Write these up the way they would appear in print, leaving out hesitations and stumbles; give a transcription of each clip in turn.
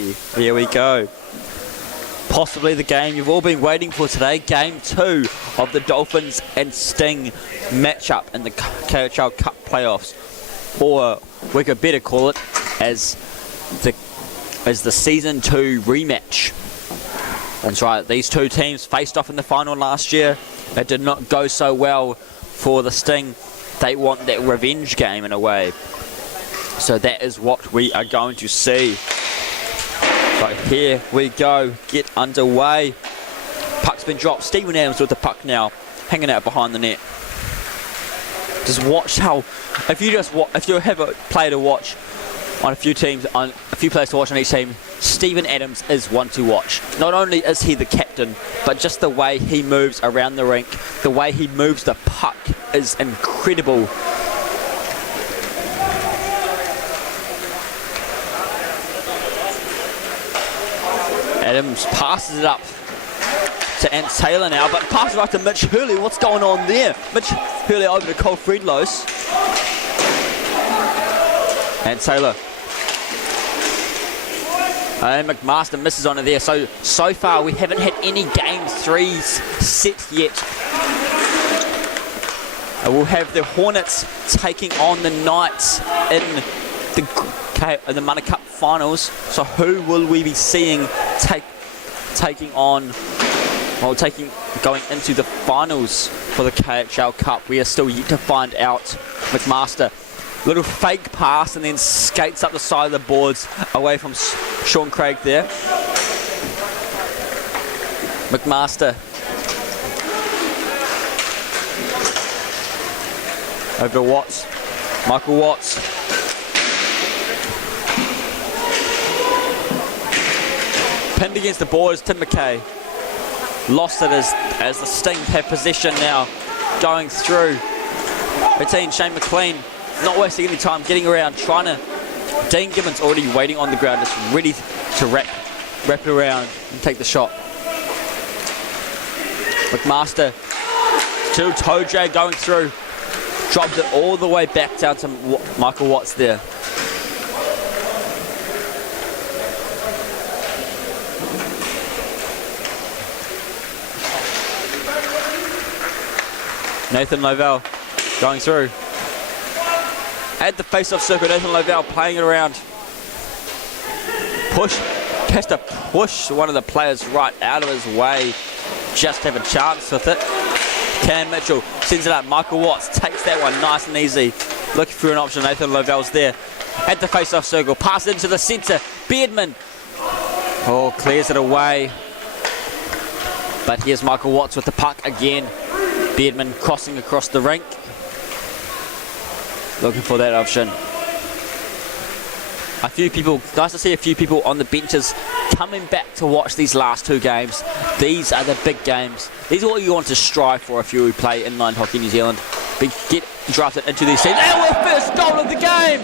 hockey. Here we go. Possibly the game you've all been waiting for today. Game 2 of the Dolphins and Sting matchup in the KIHL Cup playoffs. Or we could better call it as the Season 2 rematch. That's right, these two teams faced off in the final last year. It did not go so well for the Sting. They want that revenge game in a way. So that is what we are going to see. But here we go, get underway. Puck's been dropped. Steven Adams with the puck now, hanging out behind the net. Just watch how, if you have a player to watch on a few teams, on a few players to watch on each team, Steven Adams is one to watch. Not only is he the captain, but just the way he moves around the rink, the way he moves the puck is incredible. Adams passes it up to Ant Taylor now, but passes it up to Mitch Hurley. What's going on there? Mitch Hurley over to Cole Friedlos. Ant Taylor. And McMaster misses on it there. So far we haven't had any game 3s set yet. And we'll have the Hornets taking on the Knights in the Mana Cup finals. So who will we be seeing going into the finals for the KIHL Cup? We are still yet to find out. McMaster, little fake pass and then skates up the side of the boards away from Sean Craig there. McMaster over to Watts. Michael Watts. Pinned against the boards, Tim McKay. Lost it as the Sting have possession now. Going through. 18, Shane McLean. Not wasting any time, getting around, trying to... Dean Gibbons already waiting on the ground, just ready to wrap it around and take the shot. McMaster to toe drag going through. Drops it all the way back down to Michael Watts there. Nathan Lovell going through. At the face-off circle, Nathan Lovell playing it around. Has to push one of the players right out of his way. Just have a chance with it. Cam Mitchell sends it up. Michael Watts takes that one nice and easy. Looking for an option. Nathan Lovell's there. At the face-off circle, pass it into the centre. Beardman. Oh, clears it away. But here's Michael Watts with the puck again. Beardman crossing across the rink. Looking for that option. Nice to see a few people on the benches coming back to watch these last two games. These are the big games. These are what you want to strive for if you play inline hockey in New Zealand. Get drafted into these teams. And our first goal of the game!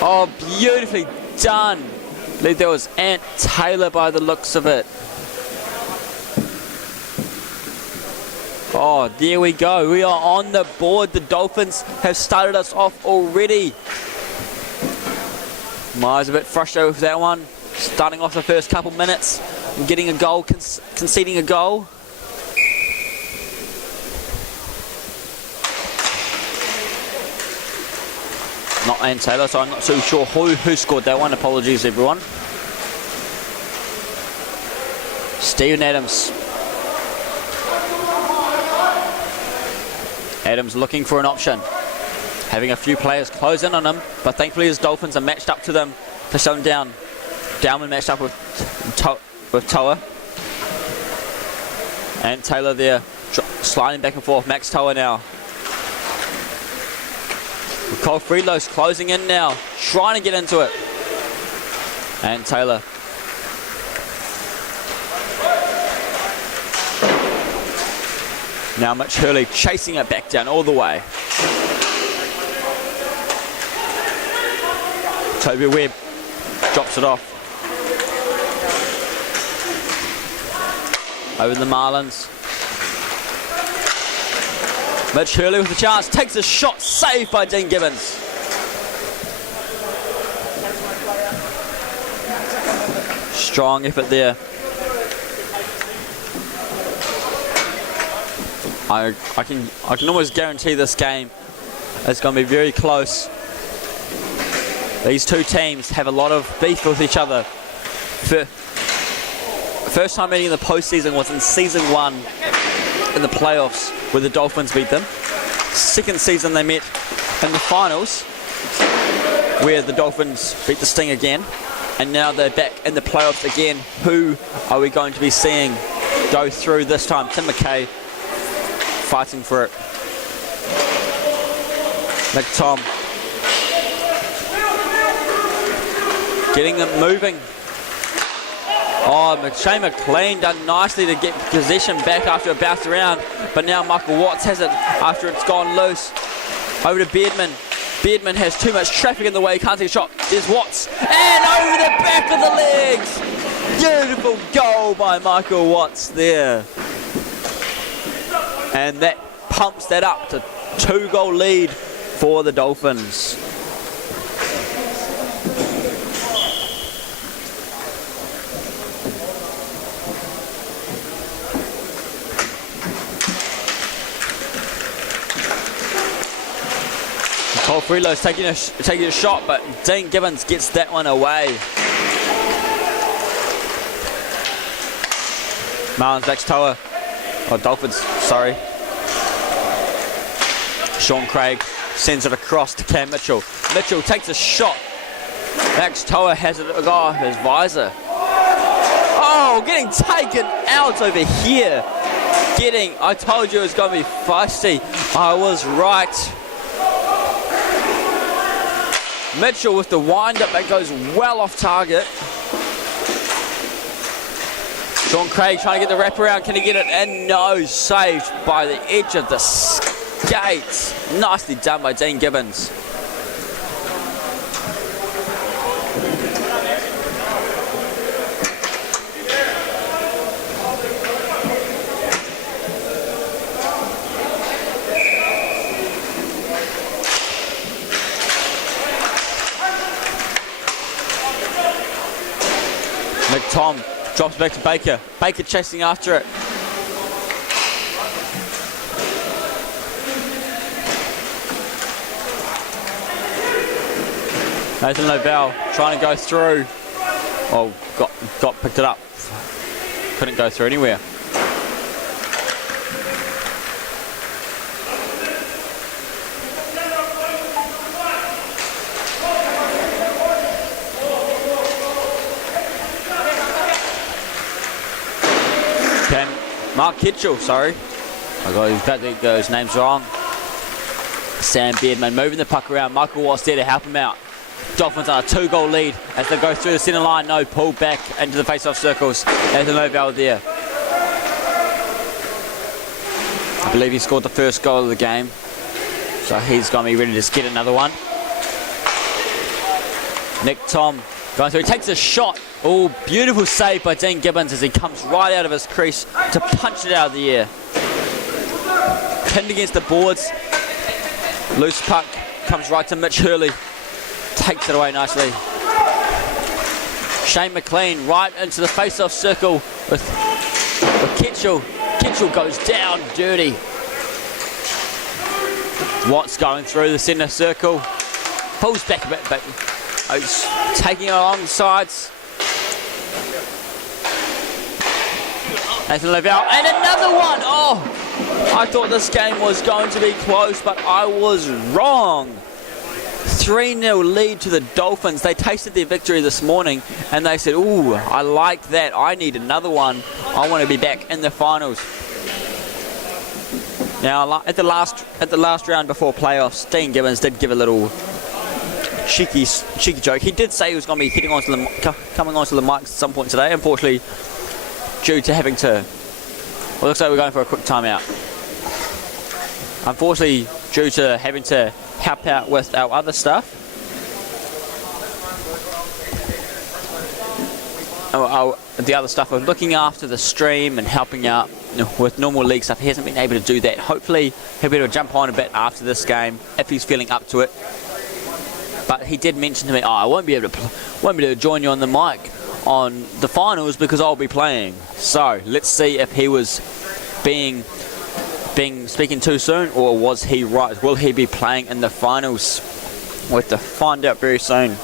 Oh, beautifully done. I believe there was Ant Taylor by the looks of it. Oh, there we go. We are on the board. The Dolphins have started us off already. Myers a bit frustrated with that one. Starting off the first couple minutes and getting a goal, conceding a goal. Not Ant Taylor, so I'm not too sure who scored that one. Apologies, everyone. Steven Adams. Adams looking for an option. Having a few players close in on him, but thankfully his Dolphins are matched up to them to shut him down. Downman matched up with Toa. And Taylor there, sliding back and forth. Max Toa now. Cole Friedlos closing in now, trying to get into it. And Taylor. Now Mitch Hurley chasing it back down all the way. Toby Webb drops it off. Over the Marlins. Mitch Hurley with a chance, takes a shot, saved by Dean Gibbons. Strong effort there. I can almost guarantee this game is going to be very close. These two teams have a lot of beef with each other. First time meeting in the postseason was in season 1 in the playoffs, where the Dolphins beat them. Second season they met in the finals, where the Dolphins beat the Sting again, and now they're back in the playoffs again. Who are we going to be seeing go through this time? Tim McKay fighting for it. Nick Tom getting them moving. Oh, Shane McLean done nicely to get possession back after it bounced around, but now Michael Watts has it after it's gone loose. Over to Beardman. Beardman has too much traffic in the way, can't take a shot. There's Watts, and over the back of the legs. Beautiful goal by Michael Watts there. And that pumps that up to 2-goal lead for the Dolphins. Cole Freelo's taking a shot, but Dean Gibbons gets that one away. Marlins backs Toa. Oh, Dolphins, sorry. Sean Craig sends it across to Cam Mitchell. Mitchell takes a shot. Max Toa has it off his visor. Oh, getting taken out over here. I told you it was going to be feisty. I was right. Mitchell with the wind-up that goes well off target. Sean Craig trying to get the wraparound. Can he get it? And no, saved by the edge of the skates. Nicely done by Dean Gibbons. Tom drops back to Baker. Baker chasing after it. Nathan Lavelle trying to go through. Oh, got picked it up. Couldn't go through anywhere. Mark Kitchell, sorry. I got those names wrong. Sam Beardman moving the puck around. Michael Watts there to help him out. Dolphins on a 2-goal lead as they go through the centre line. No, pull back into the face-off circles. Nathan Lavelle there. I believe he scored the first goal of the game, so he's going to be ready to get another one. Nick Tom going through, he takes a shot. Oh, beautiful save by Dean Gibbons as he comes right out of his crease to punch it out of the air. Pinned against the boards. Loose puck comes right to Mitch Hurley. Takes it away nicely. Shane McLean right into the face-off circle with Kitchell. Kitchell goes down dirty. Watts going through the centre circle. Pulls back a bit, but he's taking it along the sides. Nathan Lavelle, and another one! Oh, I thought this game was going to be close, but I was wrong. 3-0 lead to the Dolphins. They tasted their victory this morning, and they said, ooh, I like that. I need another one. I want to be back in the finals. Now, at the last round before playoffs, Dean Gibbons did give a little cheeky joke. He did say he was going to be coming onto the mic at some point today. Unfortunately, due to having to... Well, looks like we're going for a quick timeout. Unfortunately, due to having to help out with our other stuff. The other stuff of looking after the stream and helping out with normal league stuff. He hasn't been able to do that. Hopefully, he'll be able to jump on a bit after this game if he's feeling up to it. But he did mention to me, I won't be able to join you on the mic. on the finals because I'll be playing. So let's see if he was speaking too soon, or was he right? Will he be playing in the finals? We'll have to find out very soon.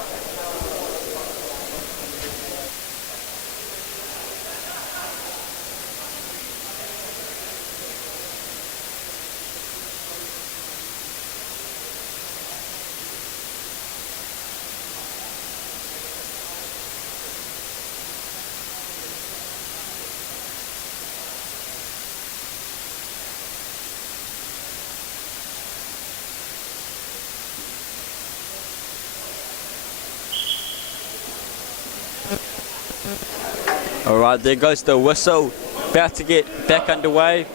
Alright, there goes the whistle. About to get back underway.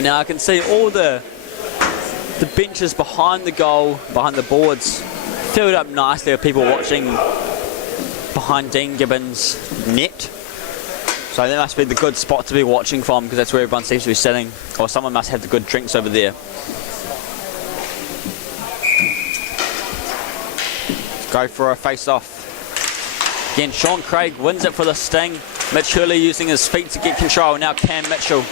Now I can see all the benches behind the goal, behind the boards, filled up nicely with people watching behind Dean Gibbons' net. So that must be the good spot to be watching from, because that's where everyone seems to be sitting. Or someone must have the good drinks over there. Go for a face-off. Again, Sean Craig wins it for the Sting. Mitch Hurley using his feet to get control. Now Cam Mitchell.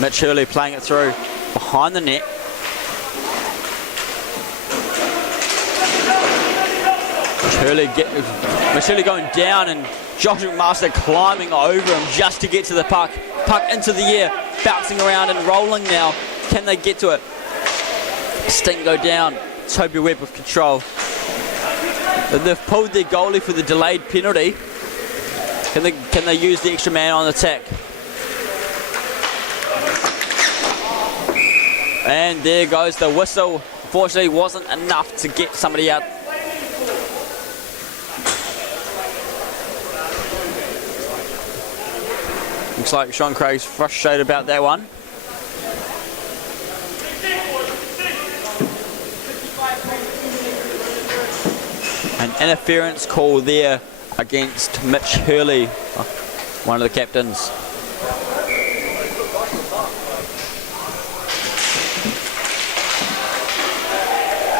Mitch Hurley playing it through behind the net. Mitch Hurley going down, and Josh McMaster climbing over him just to get to the puck. Puck into the air, bouncing around and rolling now. Can they get to it? Sting go down. Toby Webb with control. They've pulled their goalie for the delayed penalty. Can they use the extra man on attack? And there goes the whistle. Unfortunately, wasn't enough to get somebody out. Looks like Sean Craig's frustrated about that one. An interference call there against Mitch Hurley, one of the captains.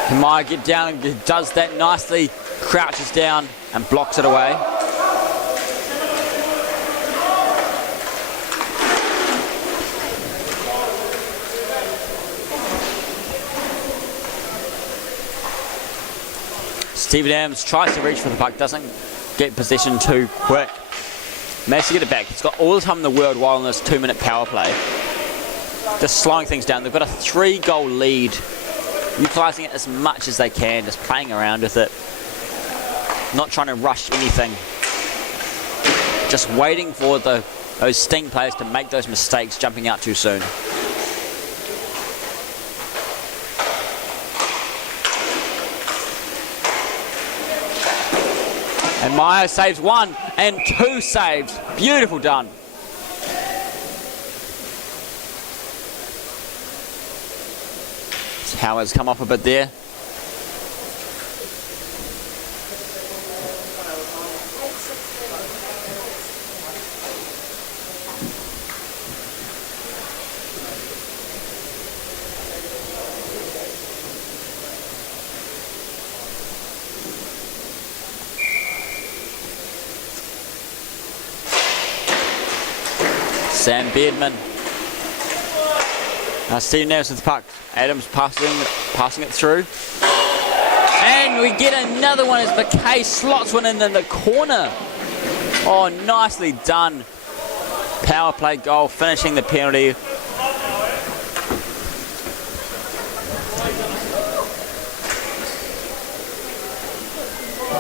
Kamaya get down and does that nicely, crouches down and blocks it away. Stephen Adams tries to reach for the puck, doesn't get possession too quick. Managed to get it back. He's got all the time in the world while on this 2-minute power play. Just slowing things down. They've got a 3-goal lead. Utilising it as much as they can, just playing around with it. Not trying to rush anything. Just waiting for those Sting players to make those mistakes, jumping out too soon. And Meyer saves 1 and 2 saves. Beautiful done. Howard's come off a bit there. Sam Beardman. Steve Navis with the puck. Adams passing it through. And we get another one as McKay slots one in the corner. Oh, nicely done. Power play goal, finishing the penalty.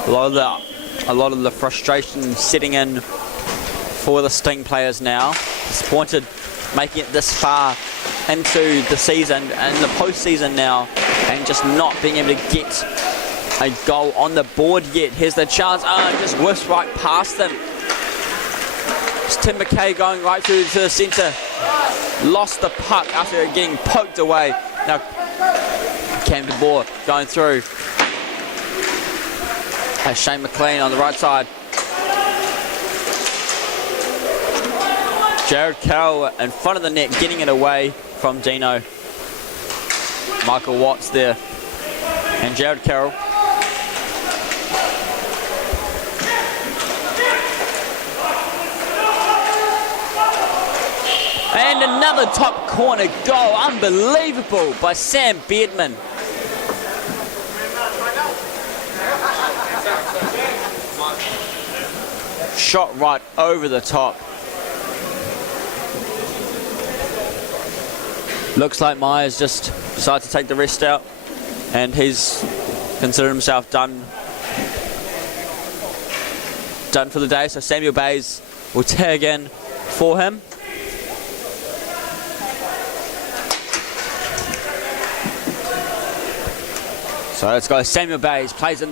A lot of the frustration setting in for the Sting players now. Disappointed making it this far into the season and the postseason now, and just not being able to get a goal on the board yet. Here's the chance. Just whiffs right past them. It's Tim McKay going right through to the centre. Lost the puck after getting poked away. Now Cam DeBoer going through. Shane McLean on the right side. Jared Carroll in front of the net, getting it away from Dino. Michael Watts there. And Jared Carroll Another top corner goal. Unbelievable by Sam Beardman. Shot right over the top. Looks like Myers just decided to take the rest out, and he's considered himself done for the day. So Samuel Bays will tag in for him. So let's go. Samuel Bays plays as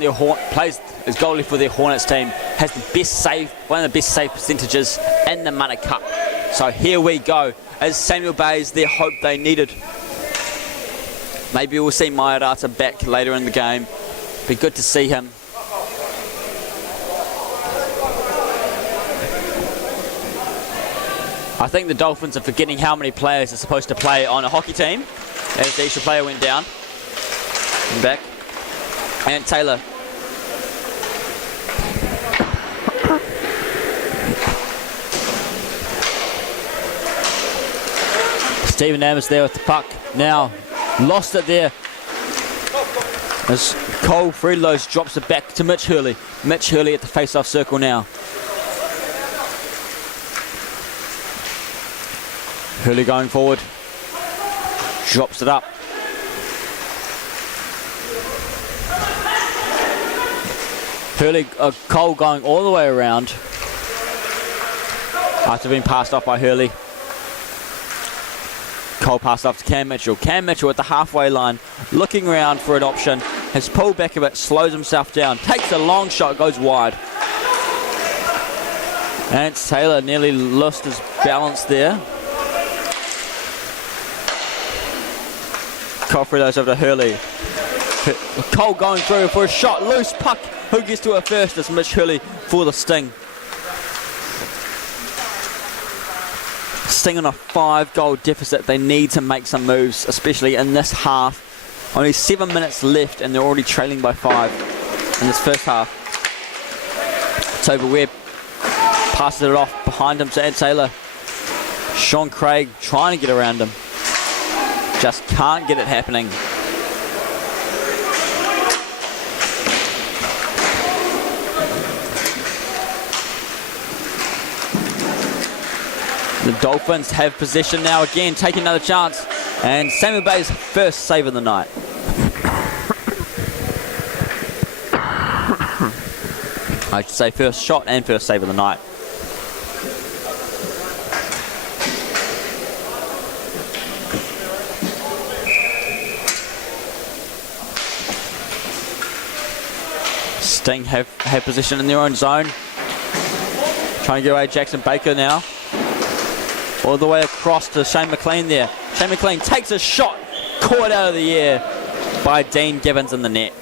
goalie for the Hornets team. Has the best save, one of the best save percentages in the Mana Cup. So here we go. As Samuel Bays, their hope they needed. Maybe we'll see Mayarata back later in the game. Be good to see him. I think the Dolphins are forgetting how many players are supposed to play on a hockey team. As the extra player went down. And back. And Taylor. Stephen Amos there with the puck. Now, lost it there. As Cole Friedlos drops it back to Mitch Hurley. Mitch Hurley at the face-off circle now. Hurley going forward. Drops it up. Hurley, Cole going all the way around after being passed off by Hurley. Cole passed off to Cam Mitchell. Cam Mitchell at the halfway line, looking around for an option. Has pulled back a bit, slows himself down, takes a long shot, goes wide. And Taylor nearly lost his balance there. Cole Friedlos over to Hurley. Cole going through for a shot, loose puck. Who gets to it first? It's Mitch Hurley for the Sting. Sting on a 5-goal deficit. They need to make some moves, especially in this half. Only 7 minutes left and they're already trailing by 5 in this first half. Toby Webb passes it off behind him to Ed Taylor. Sean Craig trying to get around him. Just can't get it happening. The Dolphins have possession now again, taking another chance. And Samuel Bay's first save of the night. I should say first shot and first save of the night. Sting have position in their own zone. Trying to get away Jackson Baker now. All the way across to Shane McLean there. Shane McLean takes a shot, caught out of the air by Dean Gibbons in the net.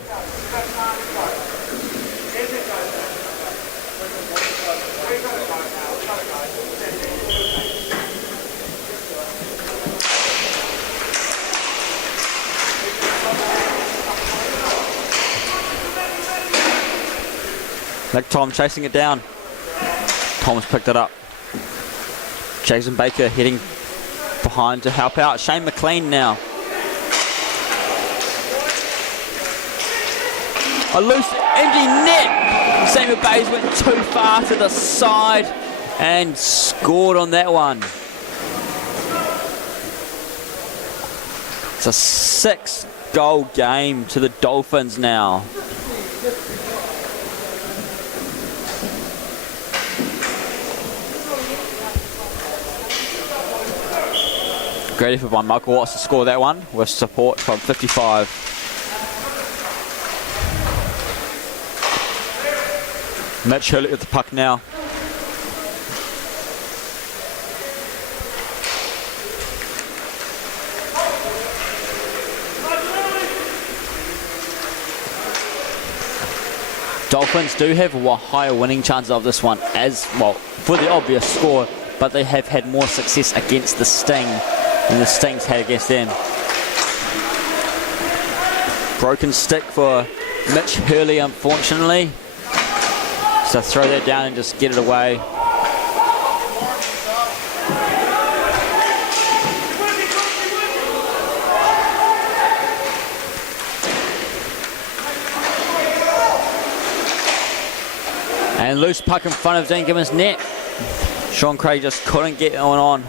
Nick Tom chasing it down. Tom's picked it up. Jason Baker heading behind to help out. Shane McLean now. A loose, empty net. Samuel Bays went too far to the side and scored on that one. It's a 6-goal game to the Dolphins now. Great effort by Michael Watts to score that one with support from 55. Mitch Hurley with the puck now. Dolphins do have a higher winning chances of this one as well for the obvious score, but they have had more success against the Sting than the Sting's had against them. Broken stick for Mitch Hurley, unfortunately. So throw that down and just get it away. And loose puck in front of Dean Gibbons' net. Sean Craig just couldn't get one on.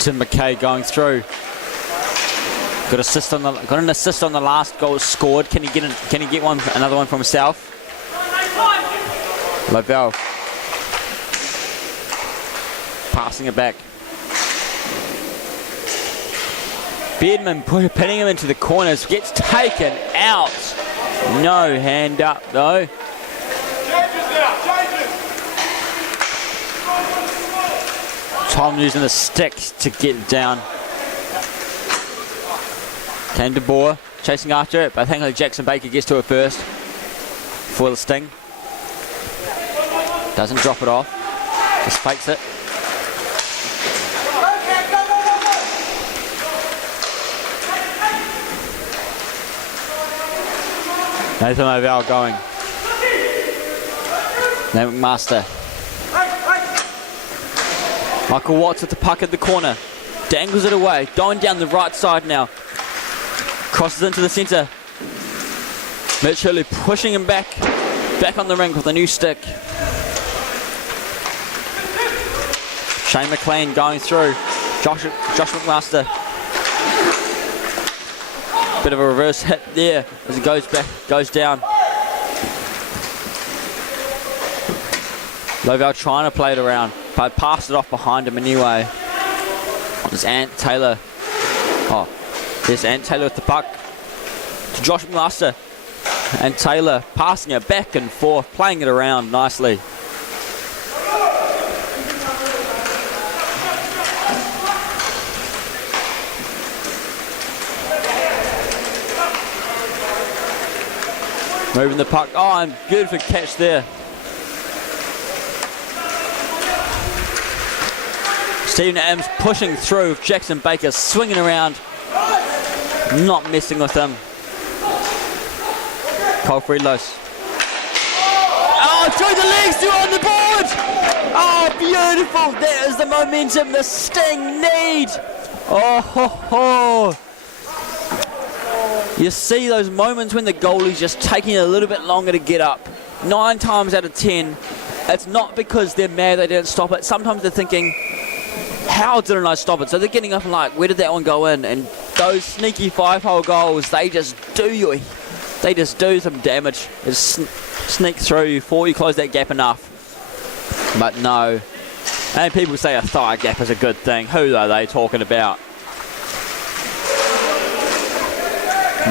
Tim McKay going through. Got an assist on the last goal scored. Can he get one? Another one from himself. Lavelle passing it back. Beardman pinning him into the corners. Gets taken out. No hand up though. Tom using the sticks to get it down. Came to Boer, chasing after it, but I think Jackson Baker gets to it first for the sting. Doesn't drop it off, just fakes it. Nathan Lavelle going. Now McMaster. Michael Watts at the puck at the corner. Dangles it away. Going down the right side now. Crosses into the centre. Mitch Hurley pushing him back. Back on the rink with a new stick. Shane McLean going through. Josh McMaster. Bit of a reverse hit there as it goes back, goes down. Lavelle trying to play it around, but passed it off behind him anyway. There's Ant Taylor. Oh, there's Ant Taylor with the puck to Josh McMaster. And Taylor passing it back and forth, playing it around nicely. Moving the puck. Oh, and beautiful catch there. Stephen Adams pushing through with Jackson Baker swinging around. Not messing with him. Cole Friedlos. Oh, through the legs, through on the board! Oh, beautiful! That is the momentum the Sting need! Oh, ho, ho. You see those moments when the goalie's just taking a little bit longer to get up. 9 times out of 10, it's not because they're mad they didn't stop it. Sometimes they're thinking, how didn't I stop it? So they're getting up and like, where did that one go in? And those sneaky 5-hole goals, they just do some damage. They just sneak through before you close that gap enough. But no. And people say a thigh gap is a good thing. Who are they talking about?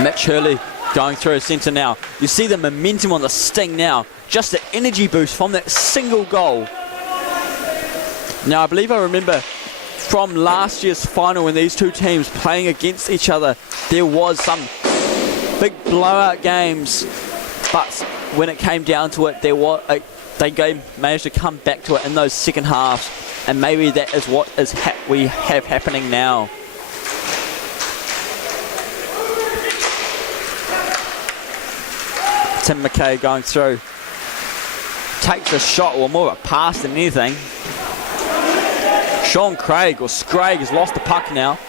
Mitch Hurley going through a centre now. You see the momentum on the Sting now. Just the energy boost from that single goal. Now, I believe I remember from last year's final when these two teams playing against each other, there was some big blowout games. But when it came down to it, they managed to come back to it in those second halves. And maybe that is what we have happening now. Tim McKay going through. Takes a shot, or more of a pass than anything. Sean Craig, or Scraig, has lost the puck now.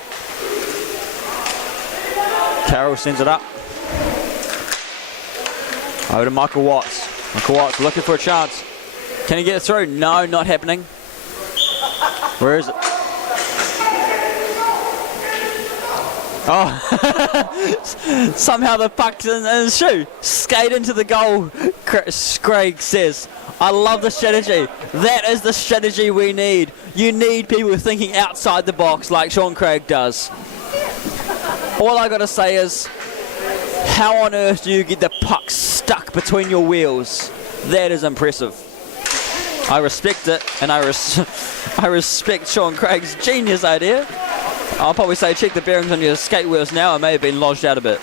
Carroll sends it up. Over to Michael Watts. Michael Watts looking for a chance. Can he get it through? No, not happening. Where is it? Oh, somehow the puck's in his shoe. Skate into the goal, Craig says. I love the strategy. That is the strategy we need. You need people thinking outside the box like Sean Craig does. All I got to say is, how on earth do you get the puck stuck between your wheels? That is impressive. I respect it, and I respect Sean Craig's genius idea. I'll probably say check the bearings on your skate wheels now. It may have been lodged out a bit.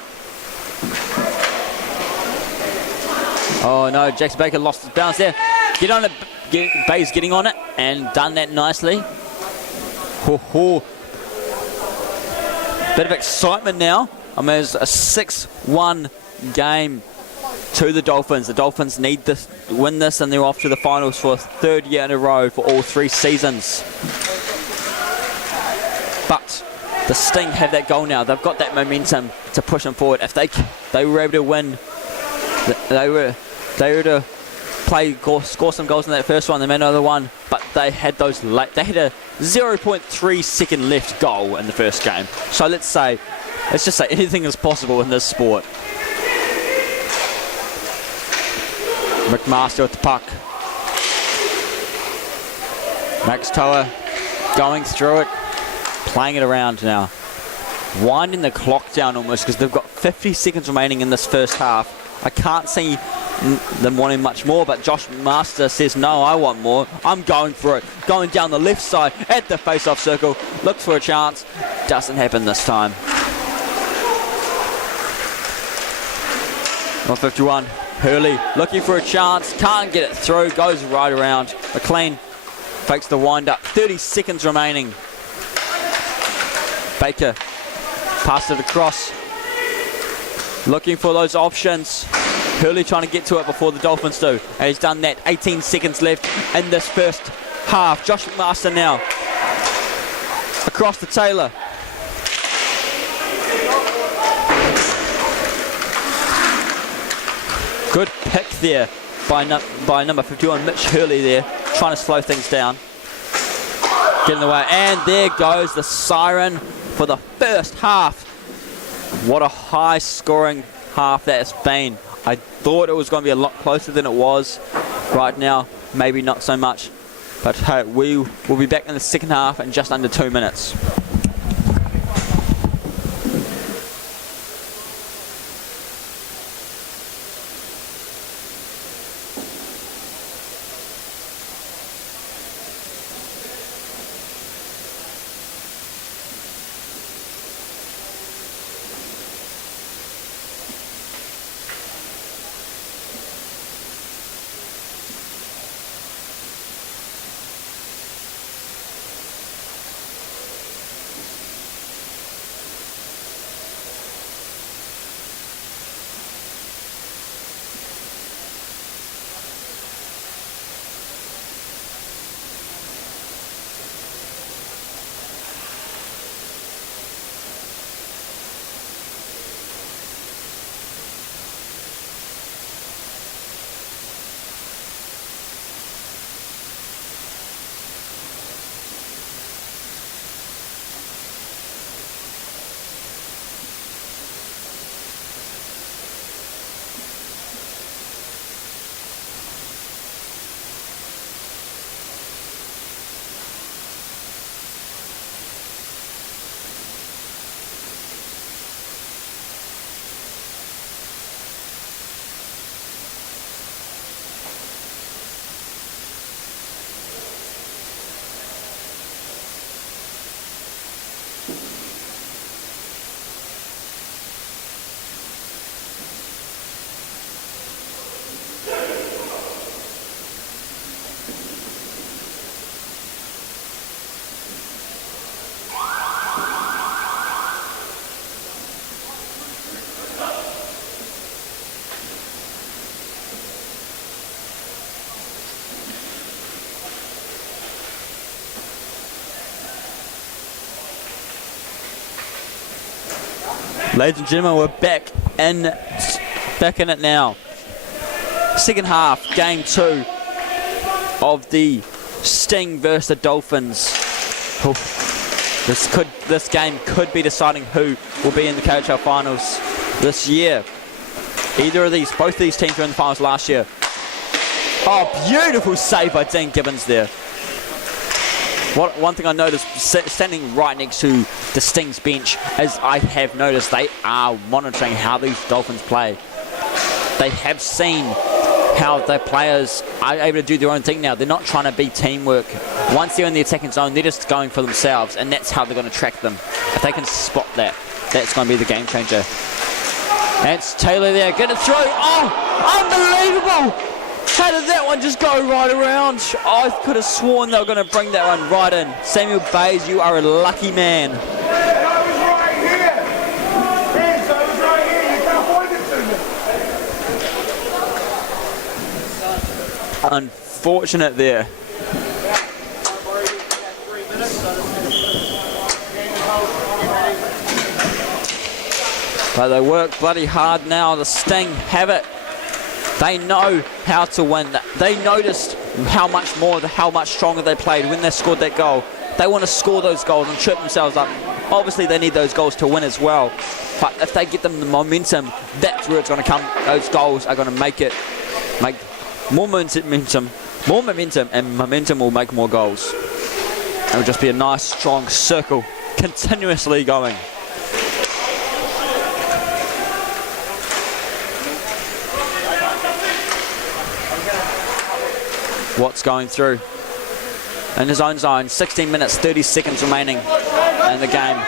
Oh no, Jackson Baker lost his balance there. Get on it. Bay's getting on it and done that nicely. Bit of excitement now. I mean, it's a 6-1 game to the Dolphins. The Dolphins need to win this, and they're off to the finals for a third year in a row for all 3 seasons. But the Sting have that goal now. They've got that momentum to push them forward. If they were able to win, they were to score some goals in that first one. They made another one, but they had those late. They had a 0.3 second left goal in the first game. So let's just say anything is possible in this sport. McMaster with the puck. Max Toa going through it, playing it around now. Winding the clock down almost because they've got 50 seconds remaining in this first half. I can't see them wanting much more, but Josh Master says, no, I want more. I'm going for it. Going down the left side at the face-off circle. Looks for a chance. Doesn't happen this time. 151. Hurley looking for a chance. Can't get it through. Goes right around. McLean fakes the wind-up. 30 seconds remaining. Baker passed it across. Looking for those options. Hurley trying to get to it before the Dolphins do. And he's done that. 18 seconds left in this first half. Josh McMaster now. Across to Taylor. Good pick there by number 51, Mitch Hurley there. Trying to slow things down. Get in the way. And there goes the siren for the first half. What a high-scoring half that has been. I thought it was going to be a lot closer than it was. Right now, maybe not so much. But hey, we will be back in the second half in just under 2 minutes. Ladies and gentlemen, we're back in it now. Second half, game 2 of the Sting versus the Dolphins. Oh, this game could be deciding who will be in the KIHL finals this year. Both of these teams were in the finals last year. Oh, beautiful save by Dean Gibbons there. One thing I noticed, standing right next to the Sting's bench, is I have noticed they are monitoring how these Dolphins play. They have seen how their players are able to do their own thing now. They're not trying to be teamwork. Once they're in the attacking zone, they're just going for themselves, and that's how they're going to track them. If they can spot that, that's going to be the game changer. That's Taylor there. Get it through. Oh, unbelievable. How did that one just go right around? I could have sworn they were going to bring that one right in. Samuel Bays, you are a lucky man. I was right here. Yes, I was right here. You can't point it to me. Unfortunate there. But they work bloody hard now. The Sting have it. They know how to win. They noticed how much stronger they played when they scored that goal. They want to score those goals and trip themselves up. Obviously, they need those goals to win as well. But if they get them the momentum, that's where it's going to come. Those goals are going to make more momentum, and momentum will make more goals. It'll just be a nice, strong circle, continuously going. Watts going through in his own zone. 16 minutes, 30 seconds remaining in the game.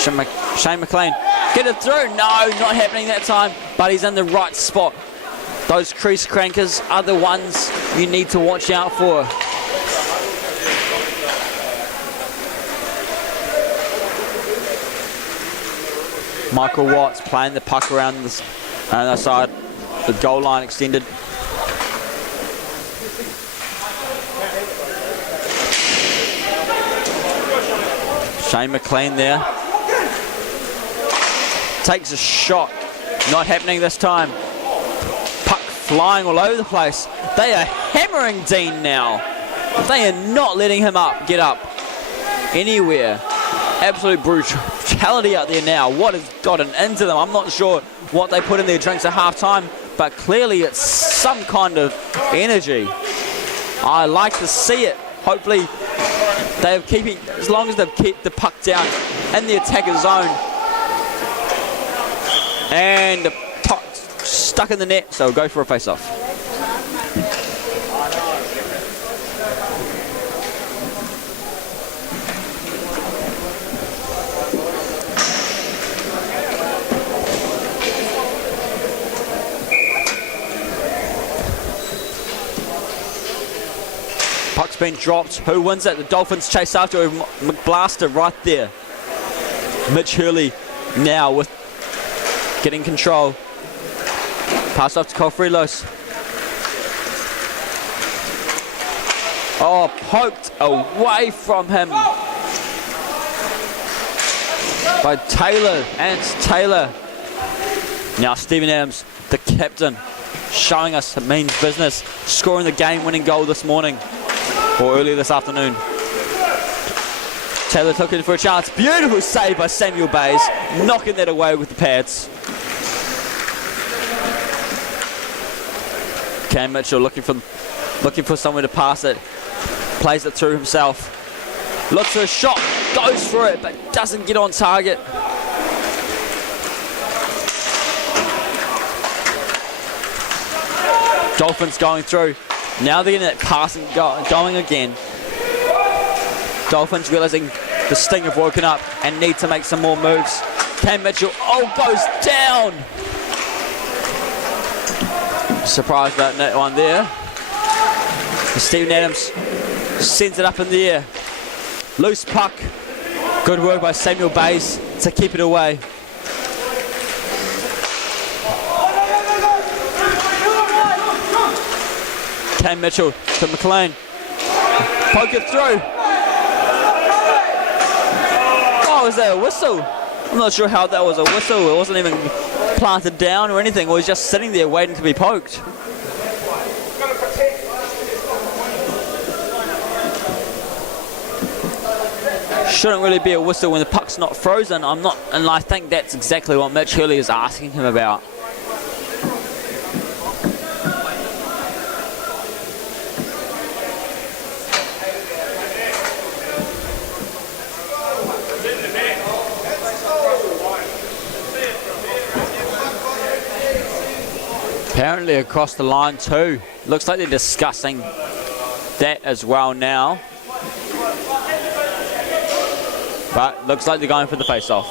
Shane McLean, get it through. No, not happening that time, but he's in the right spot. Those crease crankers are the ones you need to watch out for. Michael Watts playing the puck around the other side. The goal line extended. Shane McLean there. Takes a shot. Not happening this time. Puck flying all over the place. They are hammering Dean now. They are not letting him get up anywhere. Absolute brutality out there now. What has gotten into them? I'm not sure what they put in their drinks at half-time, but clearly it's some kind of energy. I like to see it. Hopefully they're keeping, as long as they've kept the puck down in the attacker zone. And the puck stuck in the net, so go for a face-off. Puck's been dropped. Who wins it? The Dolphins chase after McBlaster right there. Mitch Hurley now with getting control. Pass off to Cole Freelos. Oh, poked away from him by Taylor. And it's Taylor. Now Stephen Adams, the captain, showing us it means business. Scoring the game-winning goal this morning. Or earlier this afternoon. Taylor took it for a chance. Beautiful save by Samuel Bays. Knocking that away with the pads. Cam Mitchell looking for somewhere to pass it. Plays it through himself. Looks for a shot. Goes for it, but doesn't get on target. Dolphins going through. Now they're getting that passing going again. Dolphins realizing the Sting have woken up and need to make some more moves. Cam Mitchell, goes down. Surprised about that one there. Stephen Adams sends it up in the air. Loose puck. Good work by Samuel Bays to keep it away. Cam Mitchell to McLean. Poke it through. Oh, was that a whistle? I'm not sure how that was a whistle. It wasn't even planted down or anything. It was just sitting there waiting to be poked. Shouldn't really be a whistle when the puck's not frozen. And I think that's exactly what Mitch Hurley is asking him about. Apparently across the line too. Looks like they're discussing that as well now. But looks like they're going for the face-off.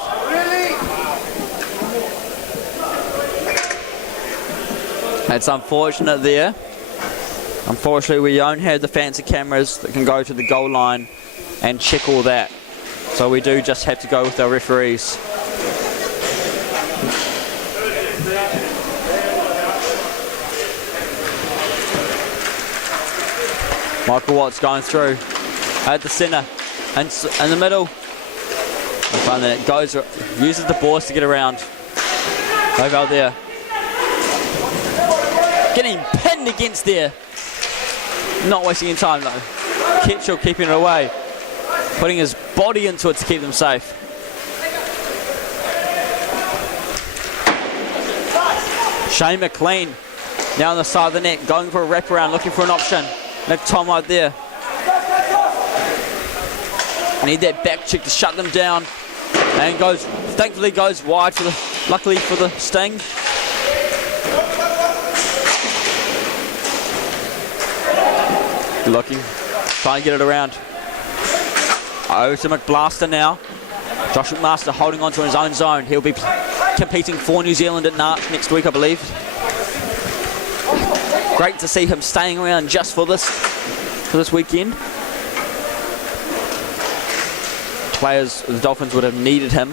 It's unfortunate there. Unfortunately, we don't have the fancy cameras that can go to the goal line and check all that. So we do just have to go with our referees. Michael Watts going through at the centre and in the middle. And then it goes, uses the boards to get around. Over out there. Getting pinned against there. Not wasting any time though. KIHL keeping it away. Putting his body into it to keep them safe. Shane McLean now on the side of the net, going for a wraparound, looking for an option. Left Tom right there. Need that back check to shut them down. And goes, thankfully goes wide for the, luckily for the Sting. Looking, trying to get it around. Over to McBlaster now. Josh McMaster holding on to his own zone. He'll be competing for New Zealand at next week, I believe. Great to see him staying around just for this weekend. Players, the Dolphins would have needed him.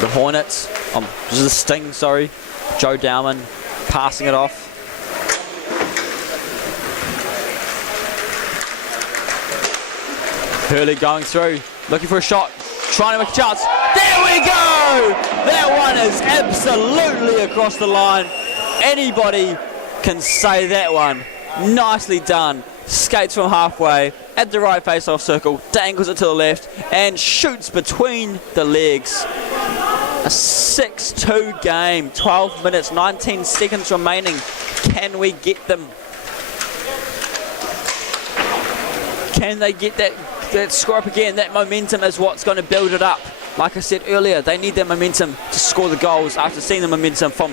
The Hornets, this is the Sting, sorry. Joe Dowman passing it off. Hurley going through, looking for a shot, trying to make a chance. There we go! That one is absolutely across the line. Anybody can say that one. Nicely done. Skates from halfway at the right face-off circle, dangles it to the left and shoots between the legs. A 6-2 game, 12 minutes, 19 seconds remaining. Can we get them? Can they get that score up again? That momentum is what's going to build it up. Like I said earlier, they need that momentum to score the goals after seeing the momentum from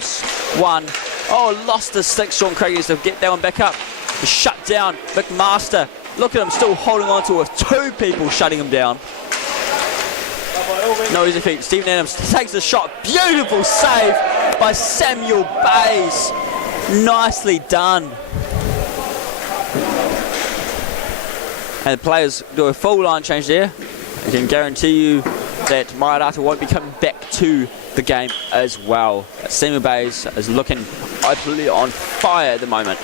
one. Oh, lost his stick, Sean Craigie, to get that one back up. Shut down McMaster. Look at him still holding on to it with two people shutting him down. No easy feat. Stephen Adams takes the shot. Beautiful save by Samuel Bays. Nicely done. And the players do a full line change there. I can guarantee you that Maiarata won't be coming back to the game as well. Samuel Bays is looking absolutely on fire at the moment.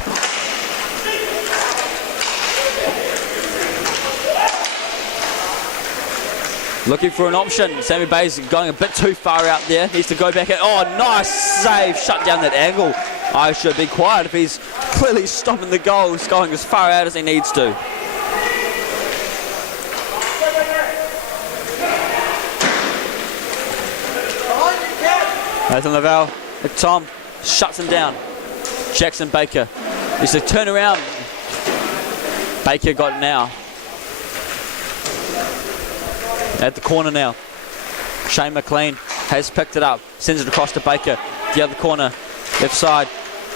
Looking for an option. Sammy Bays going a bit too far out there. Needs to go back in. Oh, nice save. Shut down that angle. I should be quiet if he's clearly stopping the goals, going as far out as he needs to. Nathan Lavelle, Tom shuts him down. Jackson Baker needs to turn around. Baker got it now. At the corner now. Shane McLean has picked it up, sends it across to Baker. The other corner, left side,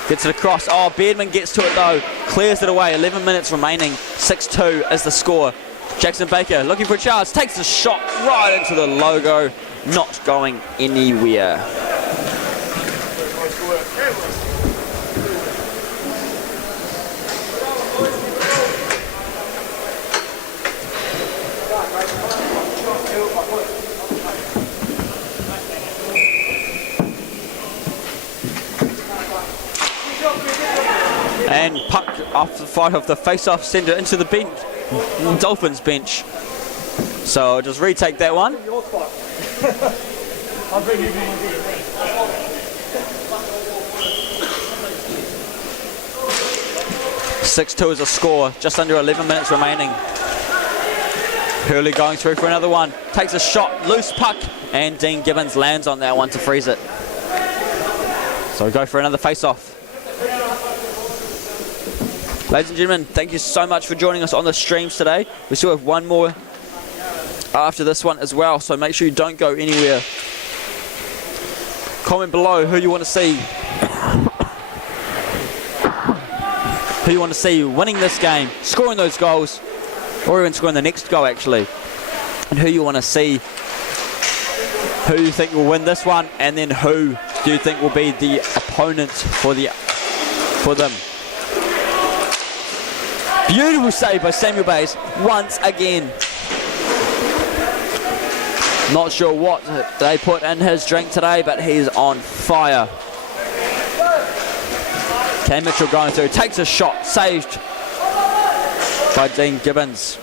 gets it across. Oh, Beardman gets to it though, clears it away. 11 minutes remaining. 6-2 is the score. Jackson Baker looking for a chance, takes a shot right into the logo, not going anywhere. And puck off the fight of the face-off, send it into the bench, Dolphins bench. So I'll just retake that one. 6-2 is a score, just under 11 minutes remaining. Hurley going through for another one, takes a shot, loose puck, and Dean Gibbons lands on that one to freeze it. So we go for another face-off. Ladies and gentlemen, thank you so much for joining us on the streams today. We still have one more after this one as well, so make sure you don't go anywhere. Comment below who you want to see. Who you want to see winning this game, scoring those goals, or even scoring the next goal actually. And who you want to see who you think will win this one, and then who do you think will be the opponent for them. Beautiful save by Samuel Bays once again. Not sure what they put in his drink today, but he's on fire. Cam Mitchell going through, takes a shot, saved by Dean Gibbons.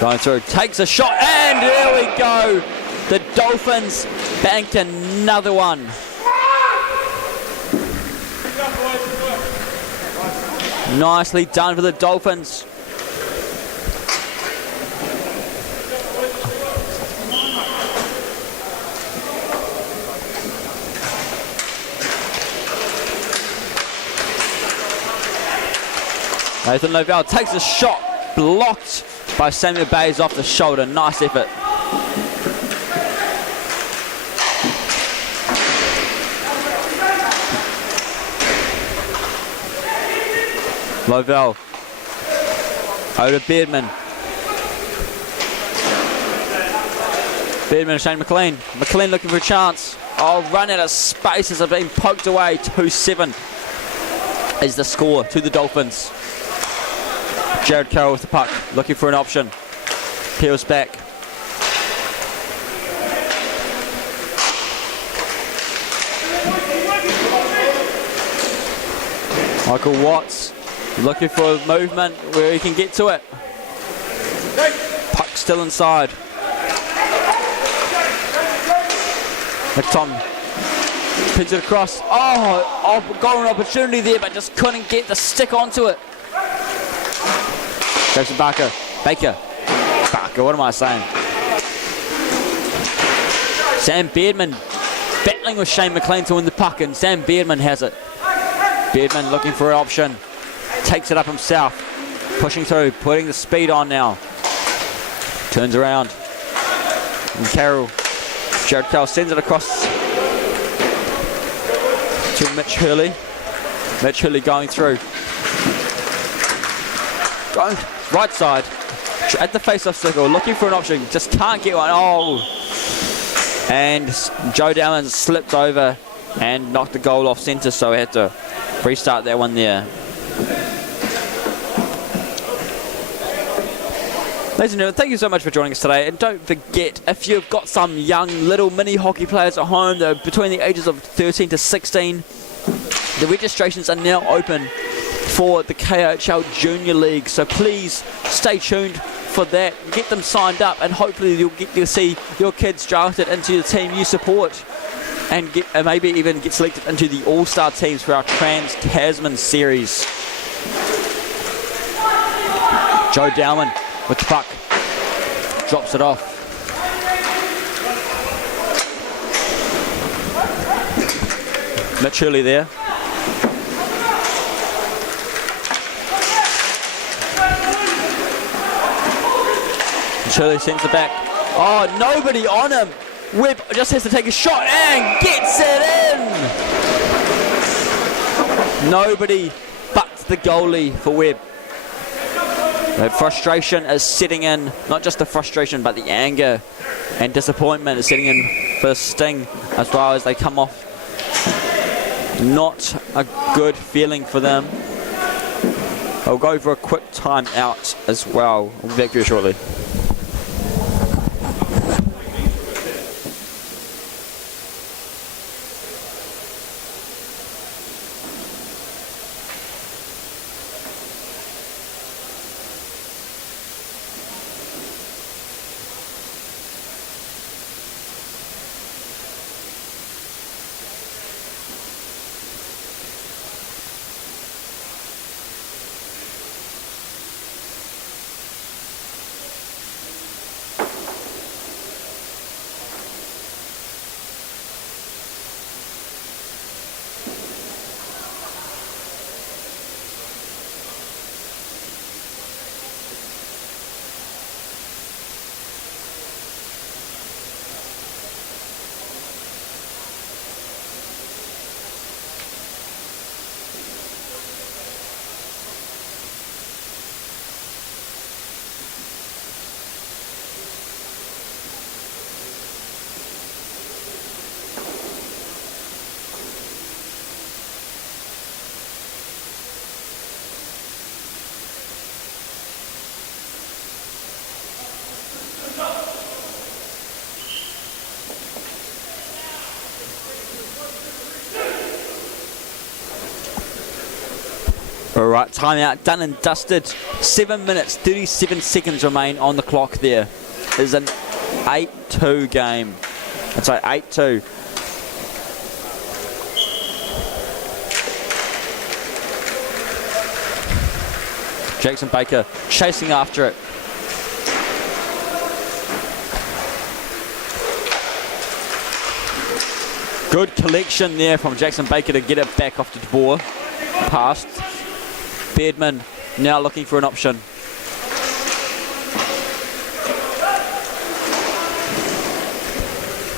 Going through, takes a shot, and there we go. The Dolphins bank another one. Nicely done for the Dolphins. Nathan Lovell takes a shot, blocked by Samuel Bays off the shoulder. Nice effort. Lovell. Over to Beardman. Beardman, Shane McLean. McLean looking for a chance. Oh, run out of space as they've been poked away. 2-7 is the score to the Dolphins. Jared Carroll with the puck, looking for an option. Peels back. Michael Watts looking for a movement where he can get to it. Puck still inside. McTom pins it across. Oh, golden opportunity there, but just couldn't get the stick onto it. Jason Barker, what am I saying? Sam Beardman battling with Shane McLean to win the puck, and Sam Beardman has it. Beardman looking for an option, takes it up himself, pushing through, putting the speed on now. Turns around, and Jared Carroll sends it across to Mitch Hurley. Mitch Hurley going through. Going right side at the face-off circle, looking for an option, just can't get one. And Joe Dowman slipped over and knocked the goal off centre, so he had to restart that one there. Ladies and gentlemen, thank you so much for joining us today, and don't forget, if you've got some young little mini hockey players at home that are between the ages of 13 to 16, the registrations are now open for the KIHL Junior League, so please stay tuned for that. Get them signed up, and hopefully you'll get to see your kids drafted into the team you support, and maybe even get selected into the All-Star teams for our Trans-Tasman series. Joe Dowman with the puck, drops it off. Mitch Hurley there. Shirley sends it back. Oh, nobody on him. Webb just has to take a shot and gets it in. Nobody but the goalie for Webb. The frustration is setting in. Not just the frustration, but the anger and disappointment is setting in for Sting as well as they come off. Not a good feeling for them. I'll go for a quick time out as well. We'll be back very shortly. All right, timeout done and dusted. 7 minutes, 37 seconds remain on the clock there. It is an 8-2 game. That's right, 8-2. Jackson Baker chasing after it. Good collection there from Jackson Baker to get it back off the ball. Past. Beardman now looking for an option.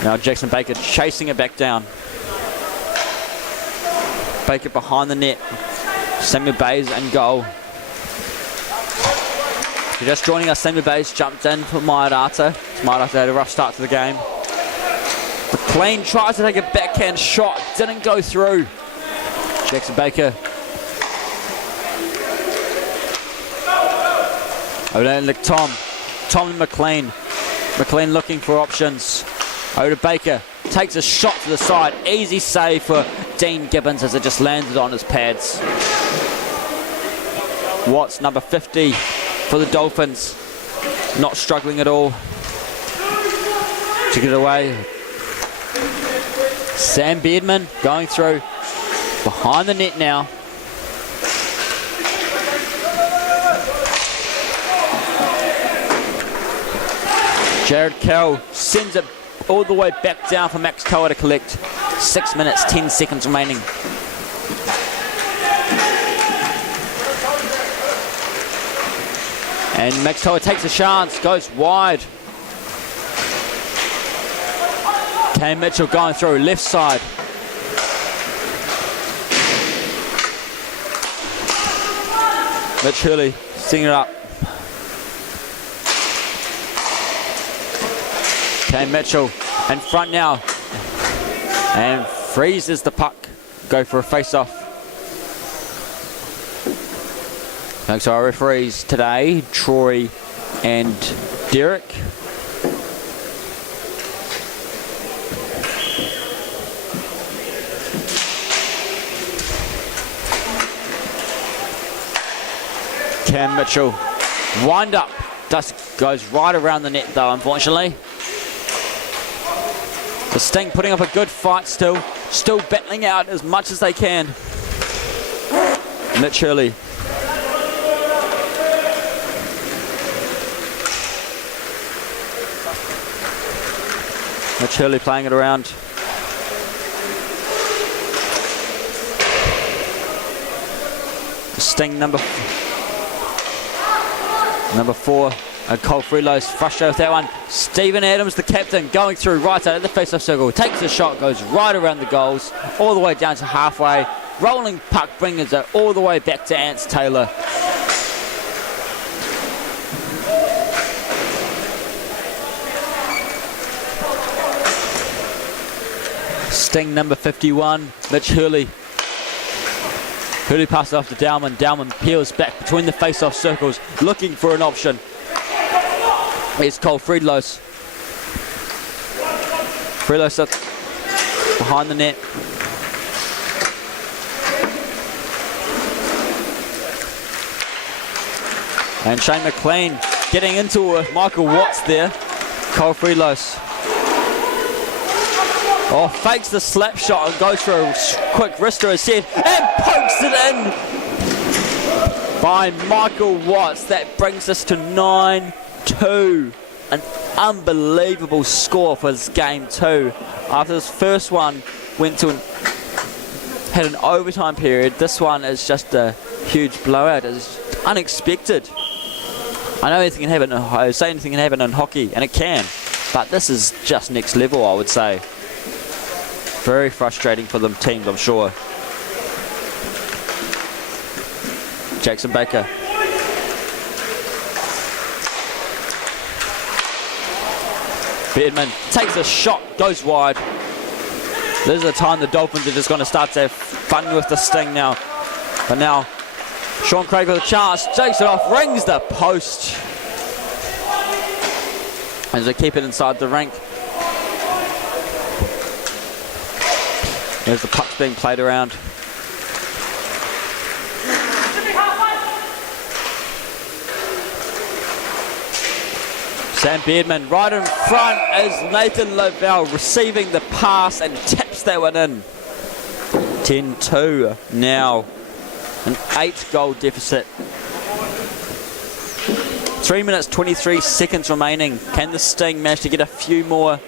Now Jackson Baker chasing it back down. Baker behind the net. Samuel Bays in goal. If you're just joining us, Samuel Bays jumped in for Maiarata. Maiarata had a rough start to the game. McLean tries to take a backhand shot, didn't go through. Jackson Baker. Over to Tom. Tom and McLean. McLean looking for options. Over to Baker. Takes a shot to the side. Easy save for Dean Gibbons as it just landed on his pads. Watts, number 50 for the Dolphins. Not struggling at all to get it away. Sam Beardman going through. Behind the net now. Jared Carroll sends it all the way back down for Max Toa to collect. 6 minutes, 10 seconds remaining. And Max Toa takes a chance, goes wide. Kane Mitchell going through, left side. Mitch Hurley singing it up. Kane Mitchell in front now. And freezes the puck. Go for a face-off. Thanks to our referees today, Troy and Derek. Cam Mitchell, wind up, goes right around the net though, unfortunately. The Sting putting up a good fight still battling out as much as they can. Mitch Hurley. Mitch Hurley playing it around. The Sting number 4, and Cole Freelos frustrated with that one. Stephen Adams, the captain, going through right out of the face-off circle, takes a shot, goes right around the goals, all the way down to halfway. Rolling puck brings it all the way back to Ants Taylor. Sting number 51, Mitch Hurley. Hurley passes off to Dowman. Dowman peels back between the face-off circles, looking for an option. Here's Cole Freelos. Freelos up behind the net. And Shane McLean getting into Michael Watts there. Cole Freelos. Oh, fakes the slap shot and goes for a quick wrist to his head and pokes it in by Michael Watts. That brings us to 9-2. An unbelievable score for this game too. After this first one had an overtime period, this one is just a huge blowout. It's unexpected. I know anything can happen. I say anything can happen in hockey, and it can, but this is just next level, I would say. Very frustrating for them teams, I'm sure. Jackson Baker. Beardman takes a shot, goes wide. This is the time the Dolphins are just going to start to have fun with the Sting now. But now, Sean Craig with a chance, takes it off, rings the post. As they keep it inside the rink. There's the puck's being played around. Sam Beardman right in front as Nathan Lovell receiving the pass and taps that one in. 10-2 now. An 8-goal deficit. 3 minutes 23 seconds remaining. Can the Sting manage to get a few more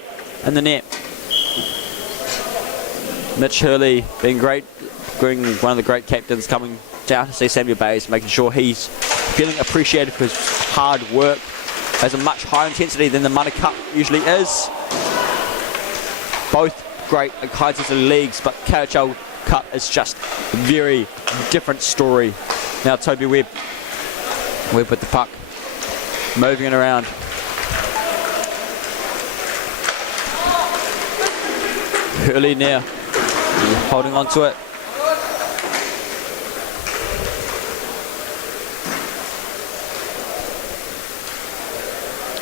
in the net? Mitch Hurley being great, being one of the great captains, coming down to see Samuel Bayes, making sure he's feeling appreciated for his hard work. Has a much higher intensity than the Mana Cup usually is. Both great high intensity leagues, but KIHL Cup is just a very different story. Now Toby Webb with the puck, moving it around. Hurley now holding on to it.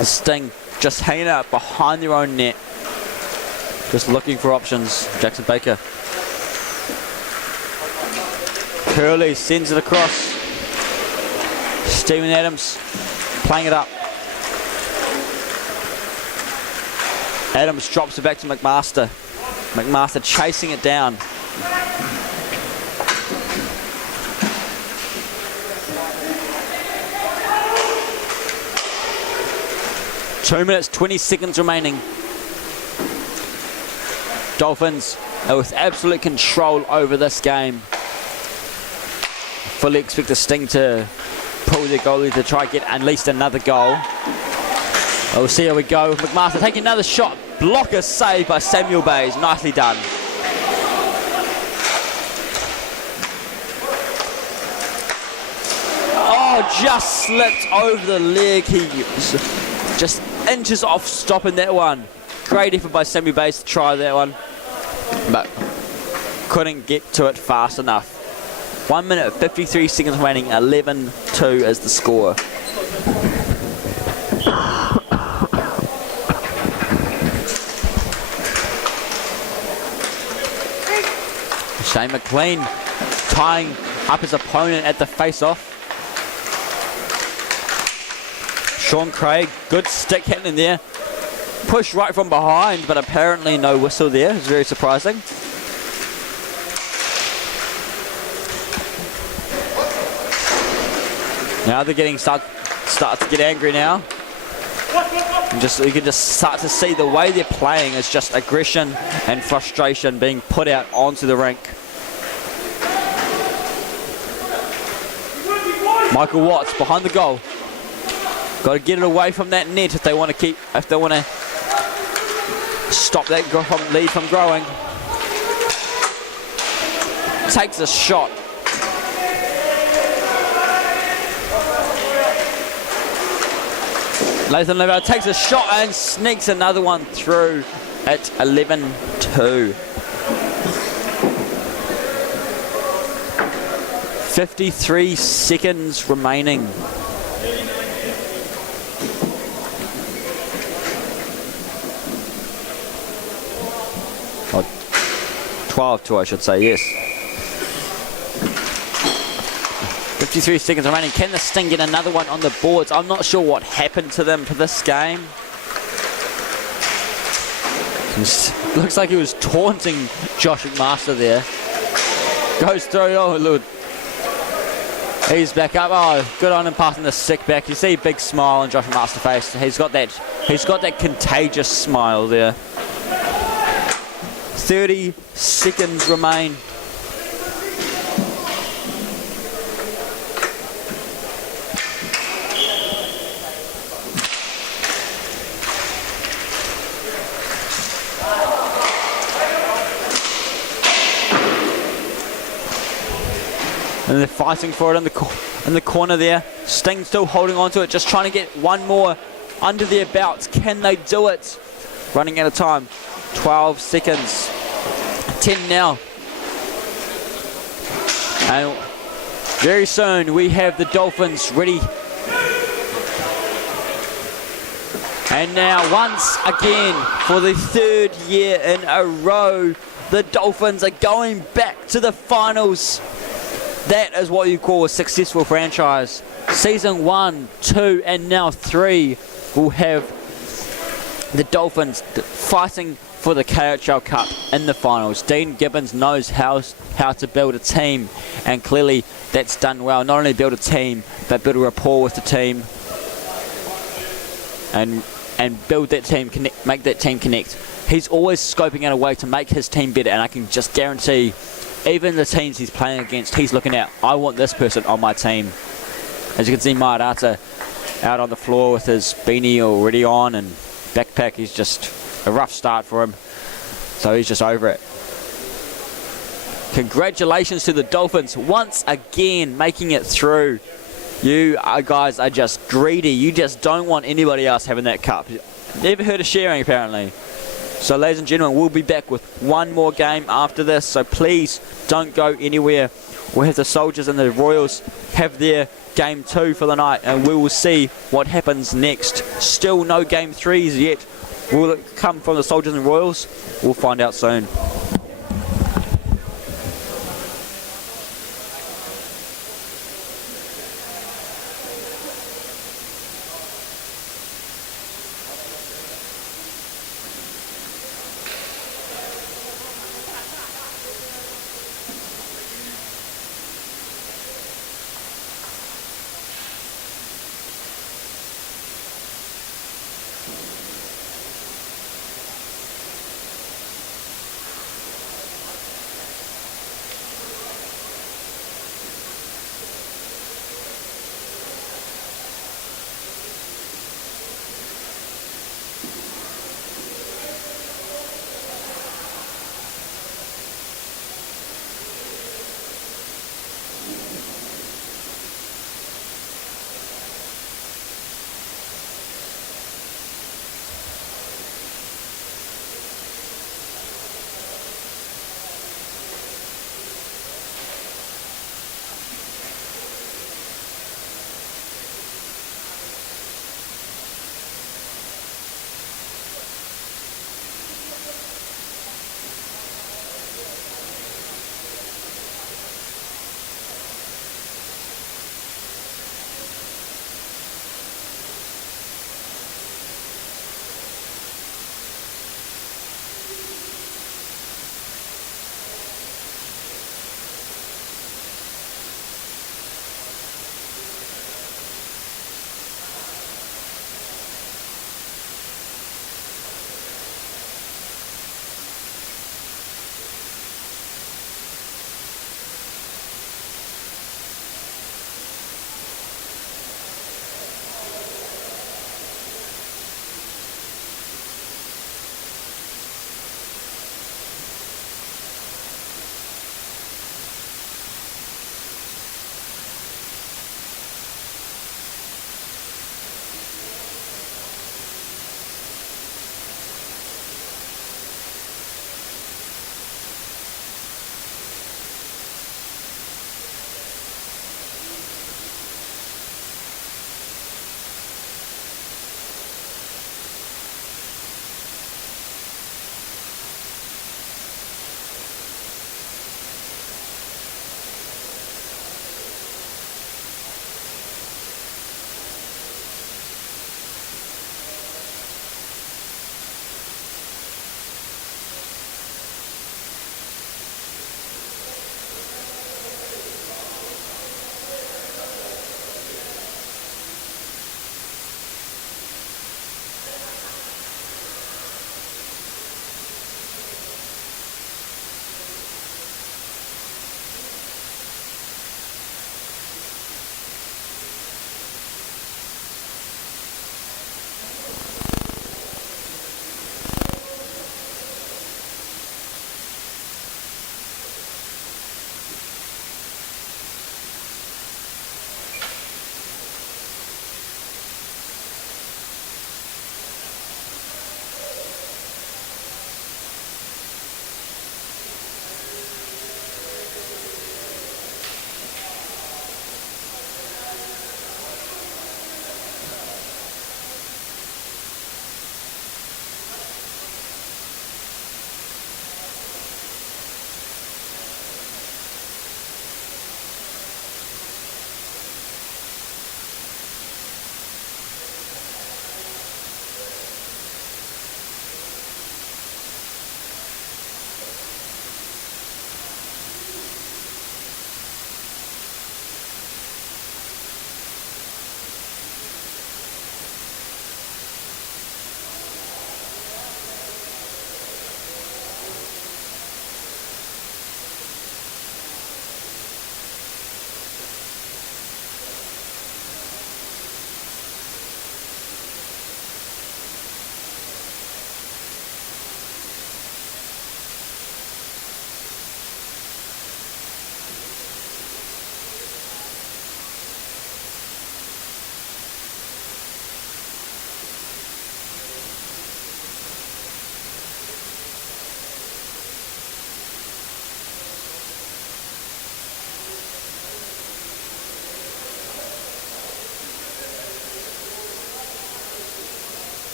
A Sting just hanging out behind their own net, just looking for options. Jackson Baker. Hurley sends it across. Stephen Adams playing it up. Adams drops it back to McMaster. McMaster chasing it down. Two minutes, 20 seconds remaining. Dolphins are with absolute control over this game. Fully expect the Sting to pull their goalie to try and get at least another goal. We'll see how we go. McMaster taking another shot. Blocker save by Samuel Bayes. Nicely done. Oh, just slipped over the leg. He just inches off stopping that one. Great effort by Samuel Bayes to try that one, but couldn't get to it fast enough. 1 minute 53 seconds remaining. 11-2 is the score. Shane McLean tying up his opponent at the face-off. Sean Craig, good stick hitting in there. Push right from behind, but apparently no whistle there. It's very surprising. Now they're getting start to get angry now. And you can just start to see the way they're playing is just aggression and frustration being put out onto the rink. Michael Watts behind the goal. Got to get it away from that net if they want to stop that lead from growing. Takes a shot. Nathan Lovell takes a shot and sneaks another one through at 11-2. 53 seconds remaining. 12-2, I should say, yes. 53 seconds remaining. Can the Sting get another one on the boards? I'm not sure what happened to them for this game. Looks like he was taunting Josh McMaster there. Goes through. Oh, Lord. He's back up. Oh, good on him passing the stick back. You see a big smile on Josh McMaster's face. He's got that contagious smile there. 30 seconds remain. And they're fighting for it in the corner there. Sting still holding on to it, just trying to get one more under their belts. Can they do it? Running out of time. 12 seconds. 10 now. And very soon we have the Dolphins ready. And now once again, for the third year in a row, the Dolphins are going back to the finals. That is what you call a successful franchise. Season 1, 2, and now 3 will have the Dolphins fighting for the KHL Cup in the finals. Dean Gibbons knows how to build a team, and clearly that's done well. Not only build a team, but build a rapport with the team, and build that team, make that team connect. He's always scoping out a way to make his team better, and I can just guarantee, even the teams he's playing against, he's looking at, I want this person on my team. As you can see, Mairata out on the floor with his beanie already on and backpack. He's just a rough start for him, so he's just over it. Congratulations to the Dolphins once again making it through. You guys are just greedy. You just don't want anybody else having that cup. Never heard of sharing, apparently. So ladies and gentlemen, we'll be back with one more game after this, so please don't go anywhere. We'll have the Soldiers and the Royals have their game 2 for the night, and we will see what happens next. Still no game 3s yet. Will it come from the Soldiers and Royals? We'll find out soon.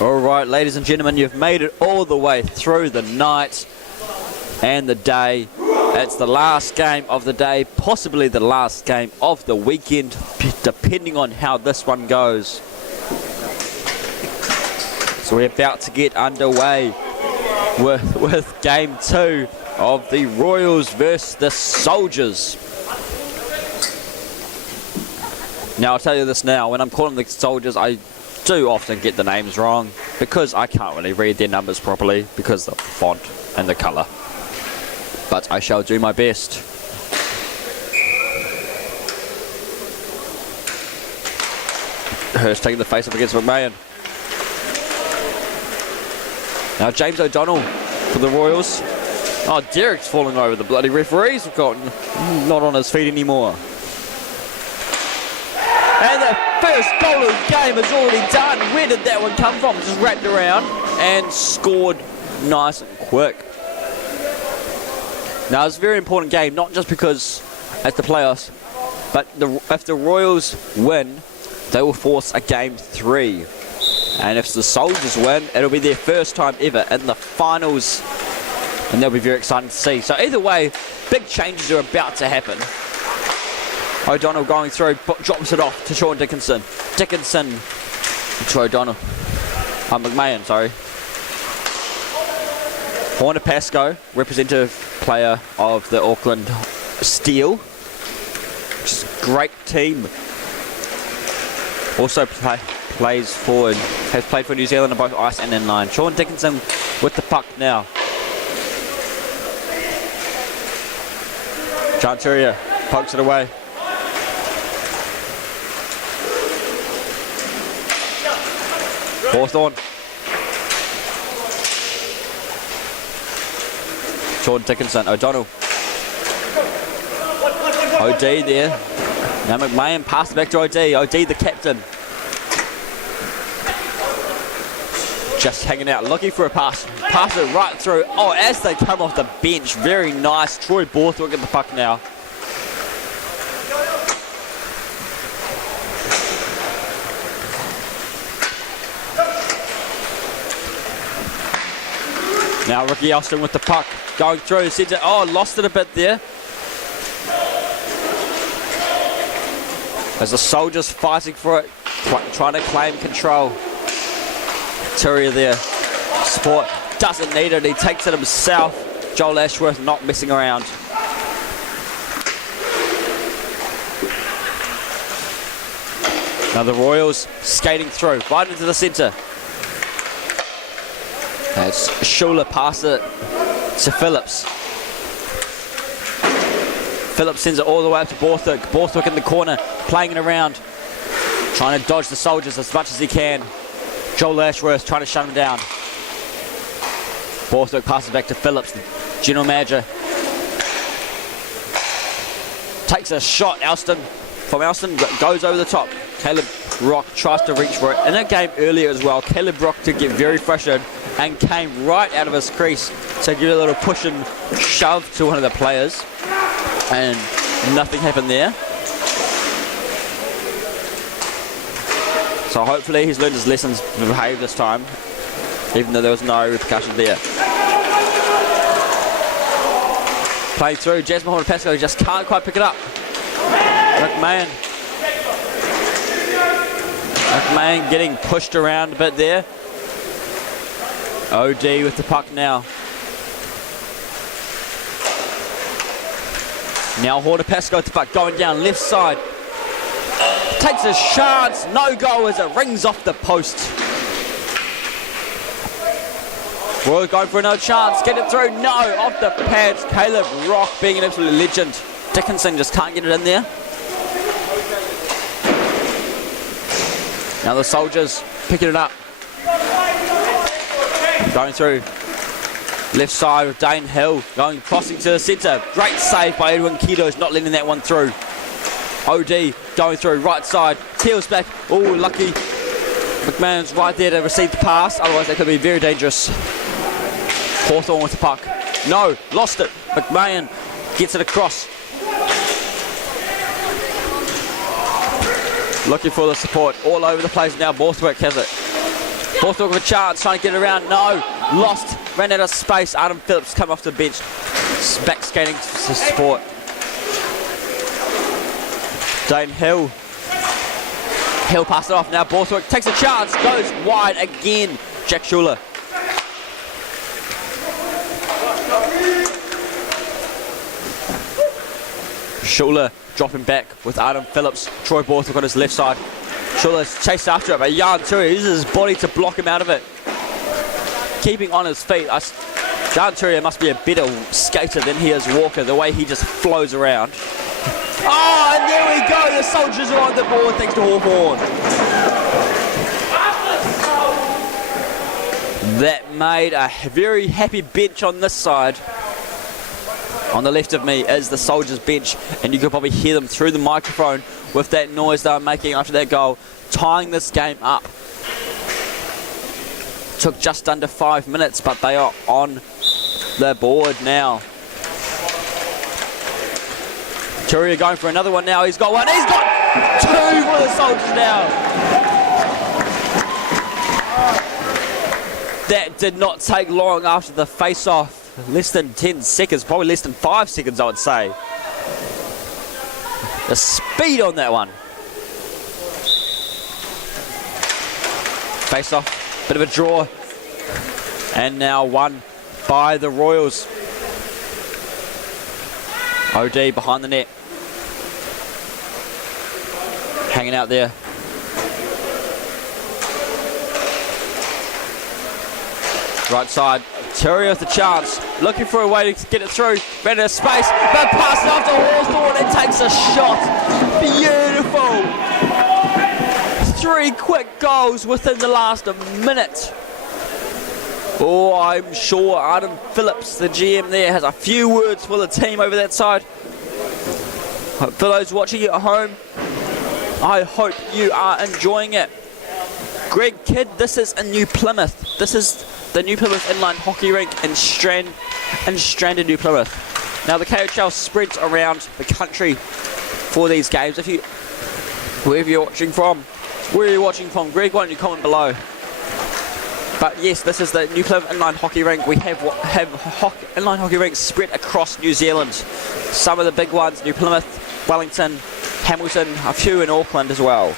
All right, ladies and gentlemen, you've made it all the way through the night and the day. It's the last game of the day, possibly the last game of the weekend, depending on how this one goes. So we're about to get underway with game 2 of the Royals versus the Soldiers. Now, I'll tell you this now, when I'm calling the Soldiers, I do often get the names wrong because I can't really read their numbers properly because of the font and the colour. But I shall do my best. Hurst taking the face up against McMahon. Now James O'Donnell for the Royals. Oh, Derek's falling over the bloody referees. We've got not on his feet anymore. And the first goal of the game is already done. Where did that one come from? Just wrapped around and scored nice and quick. Now, it's a very important game, not just because it's the playoffs, but if the Royals win, they will force a game 3. And if the Soldiers win, it'll be their first time ever in the finals, and they'll be very exciting to see. So either way, big changes are about to happen. O'Donnell going through, drops it off to Sean Dickinson. Dickinson to O'Donnell. McMahon, sorry. Horner Pascoe, representative player of the Auckland Steel. Just a great team. Also plays forward, has played for New Zealand on both ice and inline. Sean Dickinson with the puck now. Chanturia pokes it away. Hawthorne. Sean Dickinson, O'Donnell. OD there. Now McMahon passed it back to OD. OD the captain. Just hanging out, looking for a pass. Pass it right through. Oh, as they come off the bench, very nice. Troy Borthwick at the puck now. Now Ricky Elston with the puck, going through the centre. Oh, lost it a bit there. As the Soldiers fighting for it, trying to claim control. Turia there. Sport doesn't need it, he takes it himself. Joel Ashworth not messing around. Now the Royals skating through, right into the centre. As Schuler passes it to Phillips. Phillips sends it all the way up to Borthwick. Borthwick in the corner, playing it around. Trying to dodge the Soldiers as much as he can. Joel Ashworth trying to shut him down. Borthwick passes back to Phillips, the general manager. Takes a shot, Elston. From Elston, goes over the top. Caleb Rock tries to reach for it. In a game earlier as well, Caleb Rock did get very frustrated and came right out of his crease to give a little push and shove to one of the players. And nothing happened there. So hopefully he's learned his lessons to behave this time, even though there was no repercussion there. Playing through, Jasmine Horner-Pascoe just can't quite pick it up. McMahon getting pushed around a bit there. OD with the puck now. Now Horner-Pascoe with the puck going down left side. Takes a chance, no goal as it rings off the post. Royals going for another chance, get it through, no, off the pads. Caleb Rock being an absolute legend. Dickinson just can't get it in there. Now the Soldiers picking it up. Going through left side with Dane Hill, crossing to the centre. Great save by Edwin Kido's not letting that one through. OD going through right side, peels back. Oh, lucky. McMahon's right there to receive the pass, otherwise that could be very dangerous. Hawthorne with the puck. No, lost it. McMahon gets it across. Looking for the support all over the place now. Borthwick has it. Borthwick with a chance, trying to get it around. No, lost, ran out of space. Adam Phillips come off the bench, back skating to support. Dane Hill. Hill passes it off now. Borthwick takes a chance, goes wide again. Jack Schuler. Schuler dropping back with Adam Phillips. Troy Borthwick on his left side. Schuler's chased after it, but Jan Turi uses his body to block him out of it. Keeping on his feet. Jan Turi must be a better skater than he is Walker, the way he just flows around. Oh, and there we go. The Soldiers are on the board thanks to Hawthorn. That made a very happy bench on this side. On the left of me is the Soldiers bench, and you could probably hear them through the microphone with that noise they were making after that goal, tying this game up. Took just under 5 minutes, but they are on the board now. Turia going for another one now. He's got one. He's got two for the Soldiers now. That did not take long after the face-off. Less than 10 seconds, probably less than 5 seconds, I would say. The speed on that one. Face off, bit of a draw. And now won by the Royals. OD behind the net. Hanging out there. Right side. Terry with the chance, looking for a way to get it through, ran out of space, but passed off to Hawthorn and takes a shot. Beautiful. 3 quick goals within the last minute. Oh, I'm sure Adam Phillips, the GM there, has a few words for the team over that side. For those watching at home, I hope you are enjoying it. Greg Kidd, this is a New Plymouth. This is the New Plymouth Inline Hockey Rink in Stranded, New Plymouth. Now the KHL spreads around the country for these games. Wherever you're watching from, where are you watching from? Greg, why don't you comment below? But yes, this is the New Plymouth Inline Hockey Rink. We have inline hockey rinks spread across New Zealand. Some of the big ones, New Plymouth, Wellington, Hamilton, a few in Auckland as well.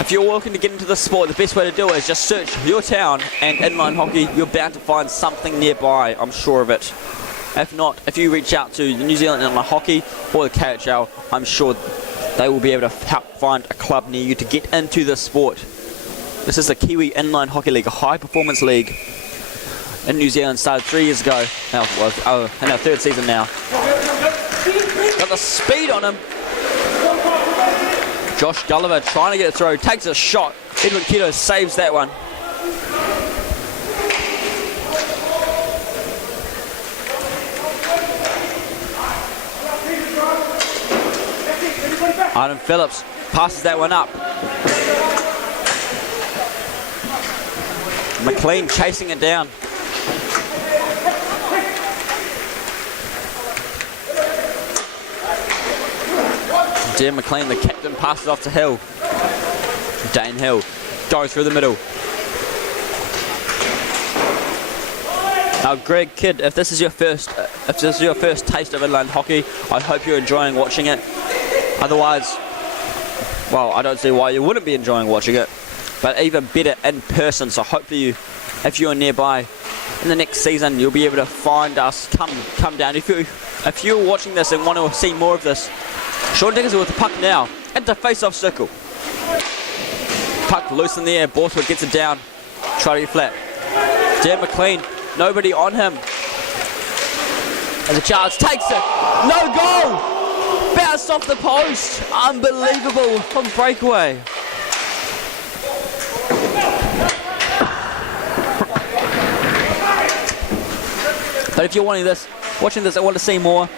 If you're looking to get into the sport, the best way to do it is just search your town and inline hockey. You're bound to find something nearby, I'm sure of it. If not, if you reach out to the New Zealand Inline Hockey or the KHL, I'm sure they will be able to help find a club near you to get into the sport. This is the Kiwi Inline Hockey League, a high performance league in New Zealand, started 3 years ago. In our 3rd season now. Got the speed on him. Josh Gulliver trying to get it through, takes a shot. Edwin Keto saves that one. Adam Phillips passes that one up. McLean chasing it down. Dan McLean, the captain, passes off to Hill. Dane Hill going through the middle. Now, Greg Kidd, if this is your first taste of inline hockey, I hope you're enjoying watching it. Otherwise, well, I don't see why you wouldn't be enjoying watching it. But even better in person. So hopefully, if you're nearby in the next season, you'll be able to find us. Come down. If you're watching this and want to see more of this. Sean Dickinson with the puck now into face-off circle. Puck loose in the air. Borthwick gets it down. Try to get flat. Dan McLean, nobody on him. And the chance takes it. No goal! Bounced off the post. Unbelievable from breakaway. But if you're watching this and want to see more,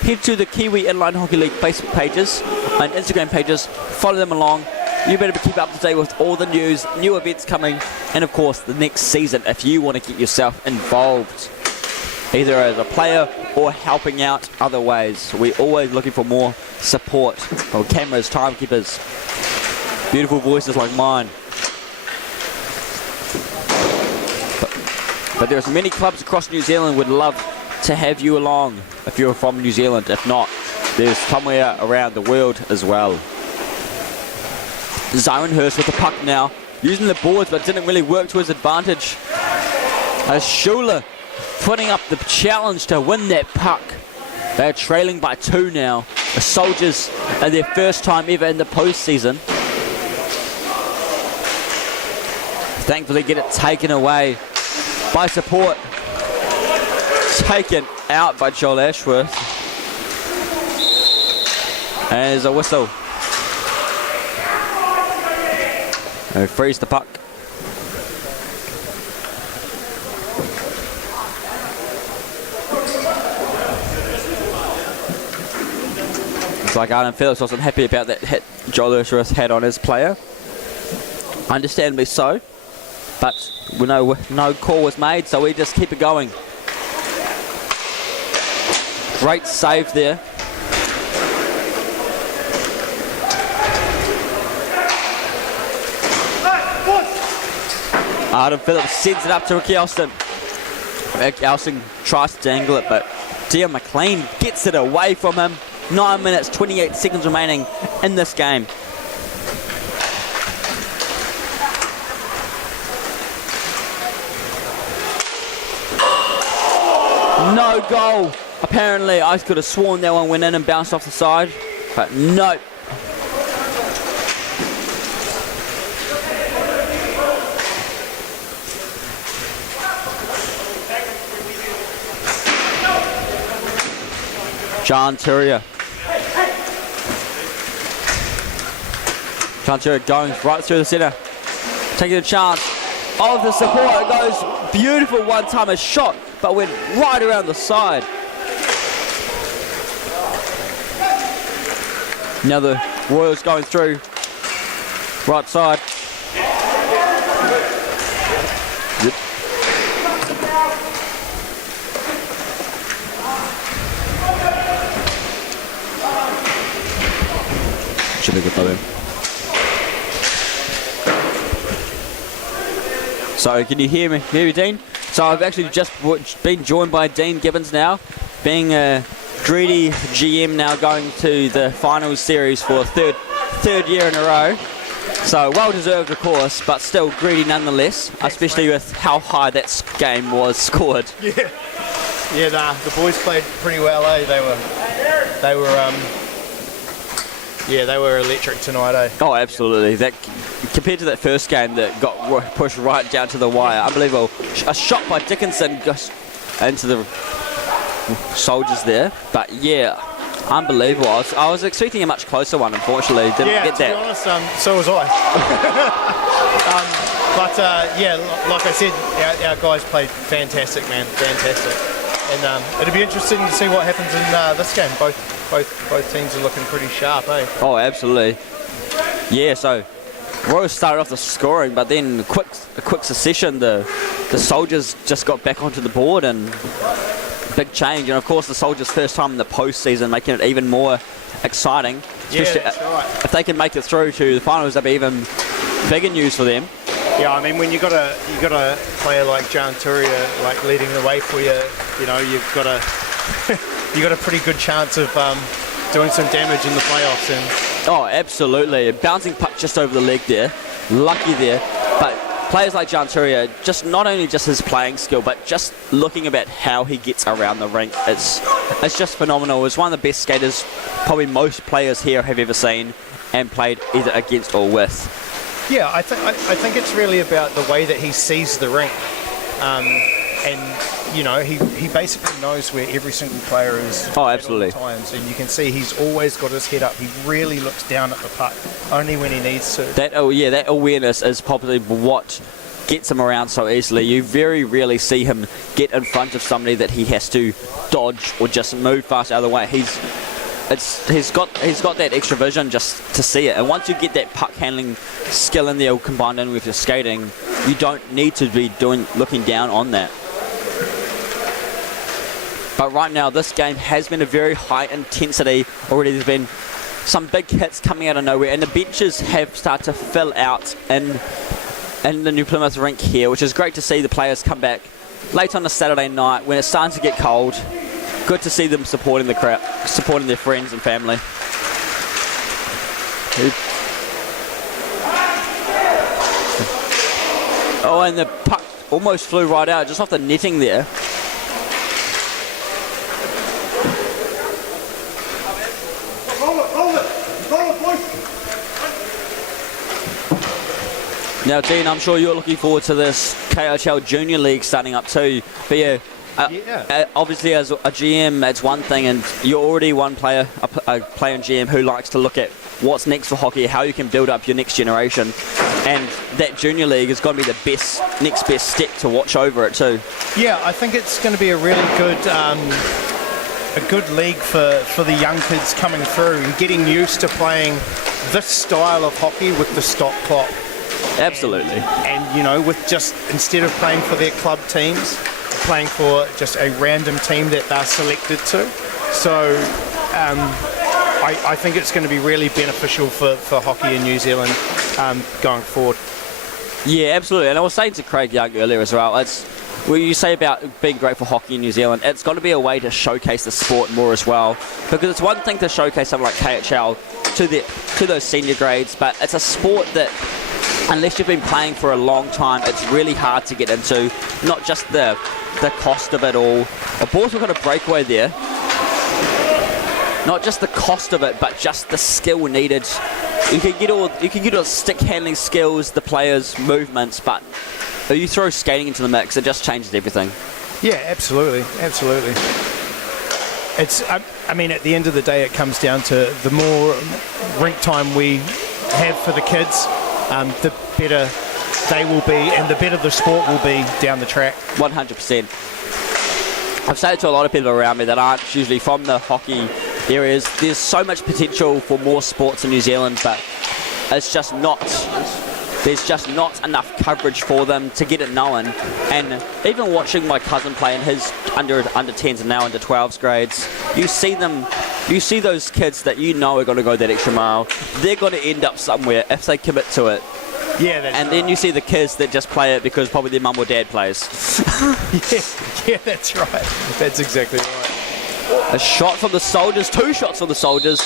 head to the Kiwi Inline Hockey League Facebook pages and Instagram pages. Follow them along. You better keep up to date with all the news, new events coming, and of course the next season if you want to get yourself involved, either as a player or helping out other ways. We're always looking for more support from cameras, timekeepers, Beautiful voices like mine. But there's many clubs across New Zealand would love to have you along if you're from New Zealand. If not, there's somewhere around the world as well. Zyrenhurst with the puck now, using the boards but didn't really work to his advantage. As Schuler putting up the challenge to win that puck. They're trailing by 2 now. The Soldiers are their first time ever in the postseason. Thankfully get it taken away by support. Taken out by Joel Ashworth. And there's a whistle. And frees the puck. It's like Arden Phillips wasn't happy about that hit Joel Ashworth had on his player. Understandably so. But we know no call was made, so we just keep it going. Great save there. Arden Phillips sends it up to Ricky Elston. Ricky Elston tries to dangle it, but Dion McLean gets it away from him. 9 minutes, 28 seconds remaining in this game. No goal. Apparently, I could have sworn that one went in and bounced off the side, but no. John Turia. John Turia going right through the centre. Taking a chance of the support. It goes beautiful one-timer shot, but went right around the side. Now the Royals going through. Right side. Yep. Should be good by them. So can you hear me, Dean? So I've actually just been joined by Dean Gibbons now, being a greedy GM now, going to the finals series for a third year in a row. So well deserved, of course, but still greedy nonetheless, especially with how high that game was scored. Yeah, the boys played pretty well, eh? They were electric tonight, eh? Oh, absolutely. That compared to that first game that got pushed right down to the wire, unbelievable. A shot by Dickinson into the Soldiers there, but yeah, unbelievable. I was expecting a much closer one, unfortunately. Didn't get that. To be honest, so was I. Yeah, like I said, our guys played fantastic, man, fantastic. And it'll be interesting to see what happens in this game. Both teams are looking pretty sharp, eh? Oh, absolutely. Yeah, so Royals started off the scoring, but then a quick succession, the Soldiers just got back onto the board, and big change. And of course the Soldiers' first time in the postseason, making it even more exciting. Especially that's right. If they can make it through to the finals, that'll be even bigger news for them. Yeah, I mean, when you got a player like John Turia like leading the way for you, you know, you've got a pretty good chance of doing some damage in the playoffs. And oh, absolutely, a bouncing puck just over the leg there, lucky there. But players like John Turia, just not only just his playing skill, but just looking about how he gets around the rink, it's just phenomenal. It's one of the best skaters probably most players here have ever seen and played either against or with. Yeah, I think it's really about the way that he sees the rink, and you know, he basically knows where every single player is. Oh, absolutely. At all times, and you can see he's always got his head up. He really looks down at the puck only when he needs to. That awareness is probably what gets him around so easily. You very rarely see him get in front of somebody that he has to dodge or just move fast out of the way. He's got that extra vision just to see it, and once you get that puck handling skill in there combined in with your skating, you don't need to be looking down on that. But right now this game has been a very high intensity already. There's been some big hits coming out of nowhere, and the benches have started to fill out in the New Plymouth rink here, which is great to see the players come back late on a Saturday night when it's starting to get cold. Good to see them supporting the crowd, supporting their friends and family. Oh, and the puck almost flew right out, just off the netting there. Now, Dean, I'm sure you're looking forward to this KIHL Junior League starting up too. But yeah, obviously as a GM, that's one thing, and you're already one player, a player and GM who likes to look at what's next for hockey, how you can build up your next generation. And that Junior League is going to be the next best step to watch over it too. Yeah, I think it's going to be a really good league for the young kids coming through and getting used to playing this style of hockey with the stop clock. Absolutely. And you know, with just, instead of playing for their club teams, playing for just a random team that they're selected to. So I think it's going to be really beneficial for hockey in New Zealand going forward. Yeah, absolutely. And I was saying to Craig Young earlier as well, it's what you say about being great for hockey in New Zealand, it's got to be a way to showcase the sport more as well. Because it's one thing to showcase something like KHL to those senior grades, but it's a sport that, unless you've been playing for a long time, it's really hard to get into. Not just the cost of it all. A ball's got a breakaway there. Not just the cost of it, but just the skill needed. You can get all the stick handling skills, the players' movements, but if you throw skating into the mix, it just changes everything. Yeah, absolutely. It's, I mean, at the end of the day, it comes down to the more rink time we have for the kids, the better they will be, and the better the sport will be down the track. 100%. I've said it to a lot of people around me that aren't usually from the hockey areas. There's so much potential for more sports in New Zealand, but it's just not. There's just not enough coverage for them to get it known. And even watching my cousin play in his under 10s and now under 12s grades, you see those kids that you know are going to go that extra mile. They're going to end up somewhere if they commit to it. Yeah, that's and right. Then you see the kids that just play it because probably their mum or dad plays. yeah, that's right. That's exactly right. A shot from the Soldiers, 2 shots from the Soldiers.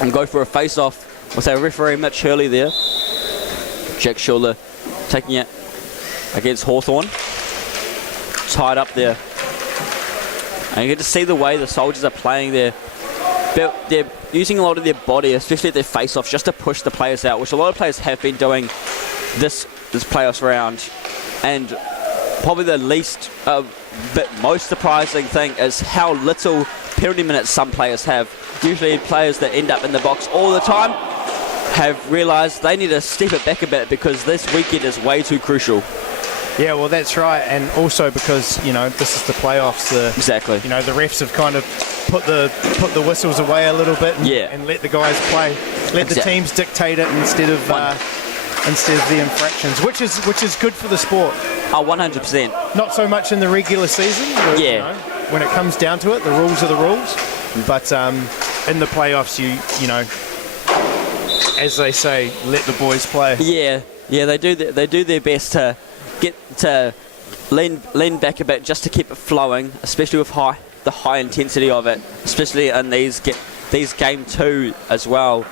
And go for a face-off with our referee Mitch Hurley there. Jack Schuler taking it against Hawthorn. Tied up there. And you get to see the way the Soldiers are playing there. They're using a lot of their body, especially at their face-offs, just to push the players out, which a lot of players have been doing this playoffs round. And probably the most surprising thing is how little penalty minutes some players have. Usually players that end up in the box all the time have realised they need to step it back a bit because this weekend is way too crucial. Yeah, well, that's right, and also because, you know, this is the playoffs. Exactly. You know, the refs have kind of put the whistles away a little bit and let the guys play, let the teams dictate it instead of the infractions, which is good for the sport. Oh, 100%. Not so much in the regular season. You know, when it comes down to it, the rules are the rules. But in the playoffs, you know, as they say, let the boys play. Yeah, they do their best to get to lean back a bit just to keep it flowing, especially with the high intensity of it, especially in these game 2 as well,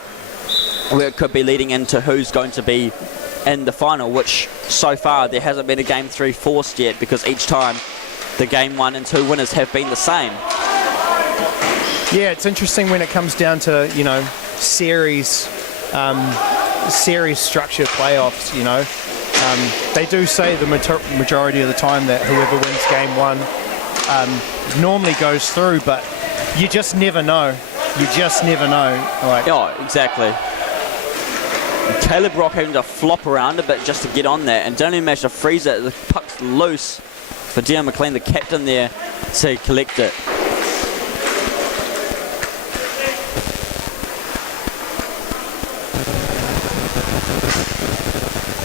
where it could be leading into who's going to be in the final, which so far there hasn't been a game 3 forced yet because each time the game 1 and 2 winners have been the same. Yeah, it's interesting when it comes down to, you know, series structure playoffs, you know. They do say the majority of the time that whoever wins game 1 normally goes through, but you just never know. You just never know. Oh, exactly. And Caleb Rock having to flop around a bit just to get on there, and don't even manage to freeze it. The puck's loose for Dion McLean, the captain there, to collect it.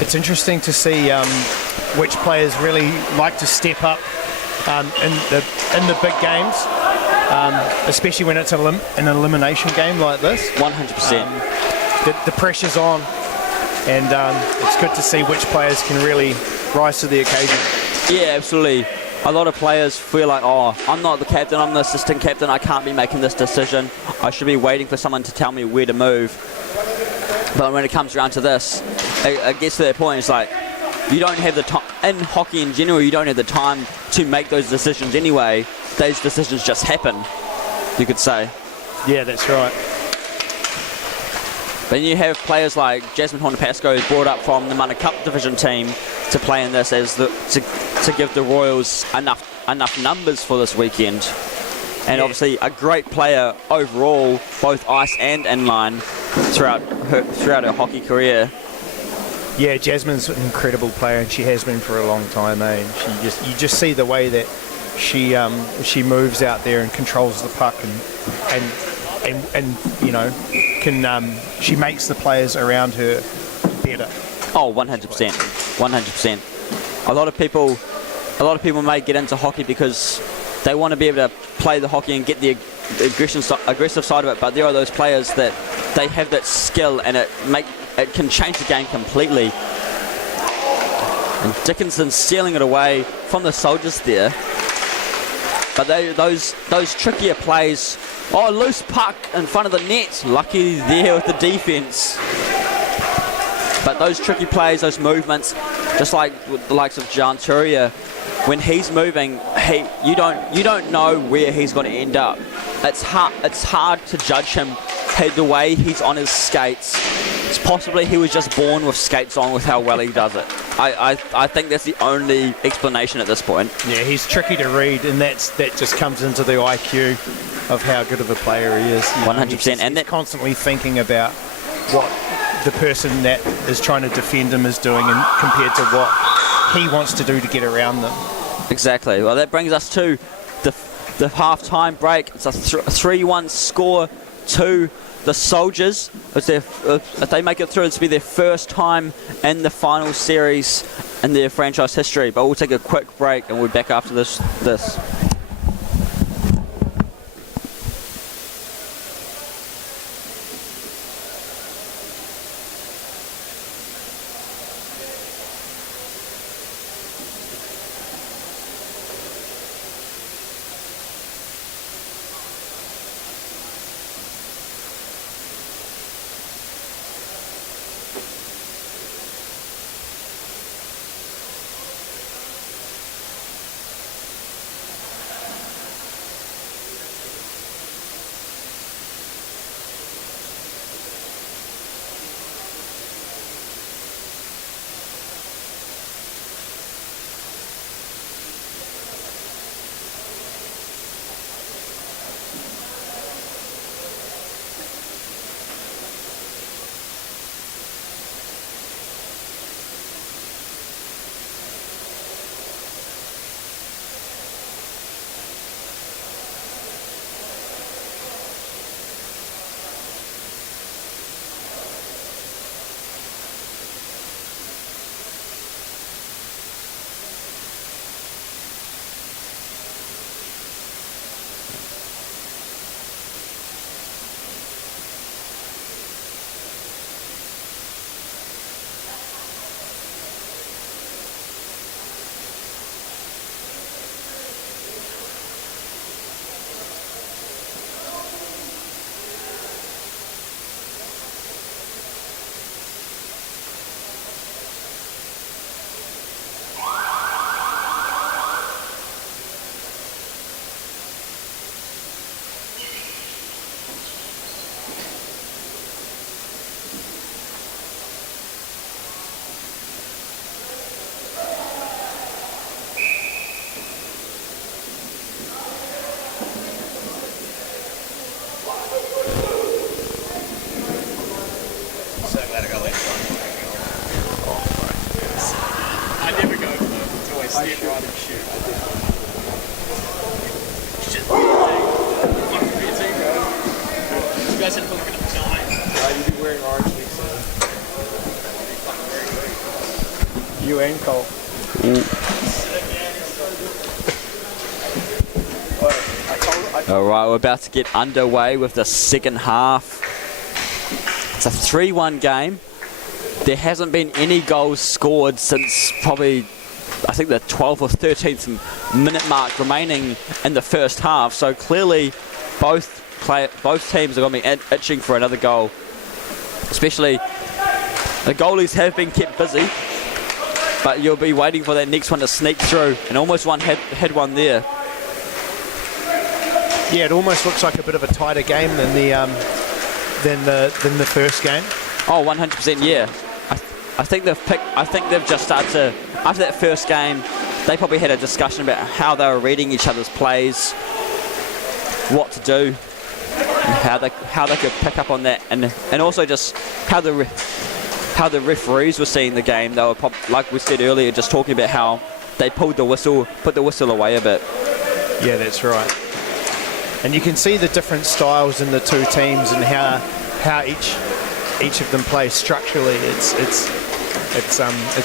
it's interesting to see which players really like to step up in the big games, especially when it's an elimination game like this. 100%. The pressure's on, and it's good to see which players can really rise to the occasion. Yeah, absolutely. A lot of players feel like, oh, I'm not the captain, I'm the assistant captain, I can't be making this decision. I should be waiting for someone to tell me where to move. But when it comes around to this, it gets to that point, it's like, you don't have the time, in hockey in general, you don't have the time to make those decisions anyway. Those decisions just happen, you could say. Yeah, that's right. Then you have players like Jasmine Horner-Pascoe, who's brought up from the Mana Cup division team to play in this as to give the Royals enough numbers for this weekend. And obviously a great player overall, both ice and inline, throughout her hockey career. Yeah, Jasmine's an incredible player, and she has been for a long time. You just see the way that she moves out there and controls the puck, and you know, she makes the players around her better. Oh, 100%, 100%. A lot of people may get into hockey because they want to be able to play the hockey and get the aggressive side of it, but there are those players that they have that skill, and it can change the game completely. And Dickinson stealing it away from the Soldiers there. But those trickier plays. Oh, loose puck in front of the net. Lucky there with the defense. But those tricky plays, those movements, just like with the likes of John Turia, when he's moving, you don't know where he's going to end up. It's hard to judge him. The way he's on his skates, it's possibly he was just born with skates on with how well he does it. I think that's the only explanation at this point. Yeah, he's tricky to read, and that just comes into the IQ of how good of a player he is. 100%. And he's constantly thinking about what the person that is trying to defend him is doing, and compared to what he wants to do to get around them. Exactly. Well, that brings us to the half-time break. It's a 3-1 score to the Soldiers. If they make it through, it's be their first time in the final series in their franchise history. But we'll take a quick break and we'll be back after this. You and Cole. All right, we're about to get underway with the second half. It's a 3-1 game. There hasn't been any goals scored since probably, I think, the 12th or 13th minute mark remaining in the first half. So clearly, both teams are going to be itching for another goal. Especially, the goalies have been kept busy, but you'll be waiting for that next one to sneak through. And almost one had one there. Yeah, it almost looks like a bit of a tighter game than the first game. Oh, 100%, yeah. I think they've just started to, after that first game, they probably had a discussion about how they were reading each other's plays, what to do, and how they could pick up on that, and also just how the referees were seeing the game. They were, like we said earlier, just talking about how they put the whistle away a bit. Yeah, that's right. And you can see the different styles in the two teams and how each of them play structurally. It's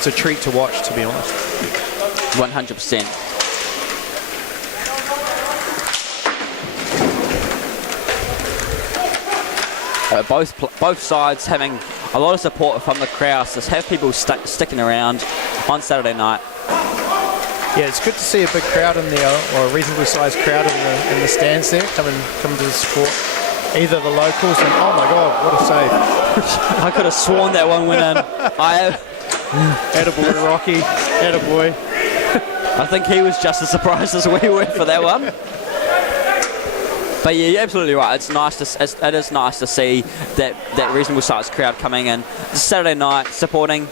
a treat to watch, to be honest. 100%. Both sides having a lot of support from the crowd. So have people sticking around on Saturday night. Yeah, it's good to see a big crowd in there, or a reasonably sized crowd in the stands there, coming to the support. Either the locals and, oh my God, what a save. I could have sworn that one went in. Attaboy, Rocky. Attaboy. I think he was just as surprised as we were for that one. But yeah, you're absolutely right. It is nice to see that reasonable sized crowd coming in. It's Saturday night, supporting.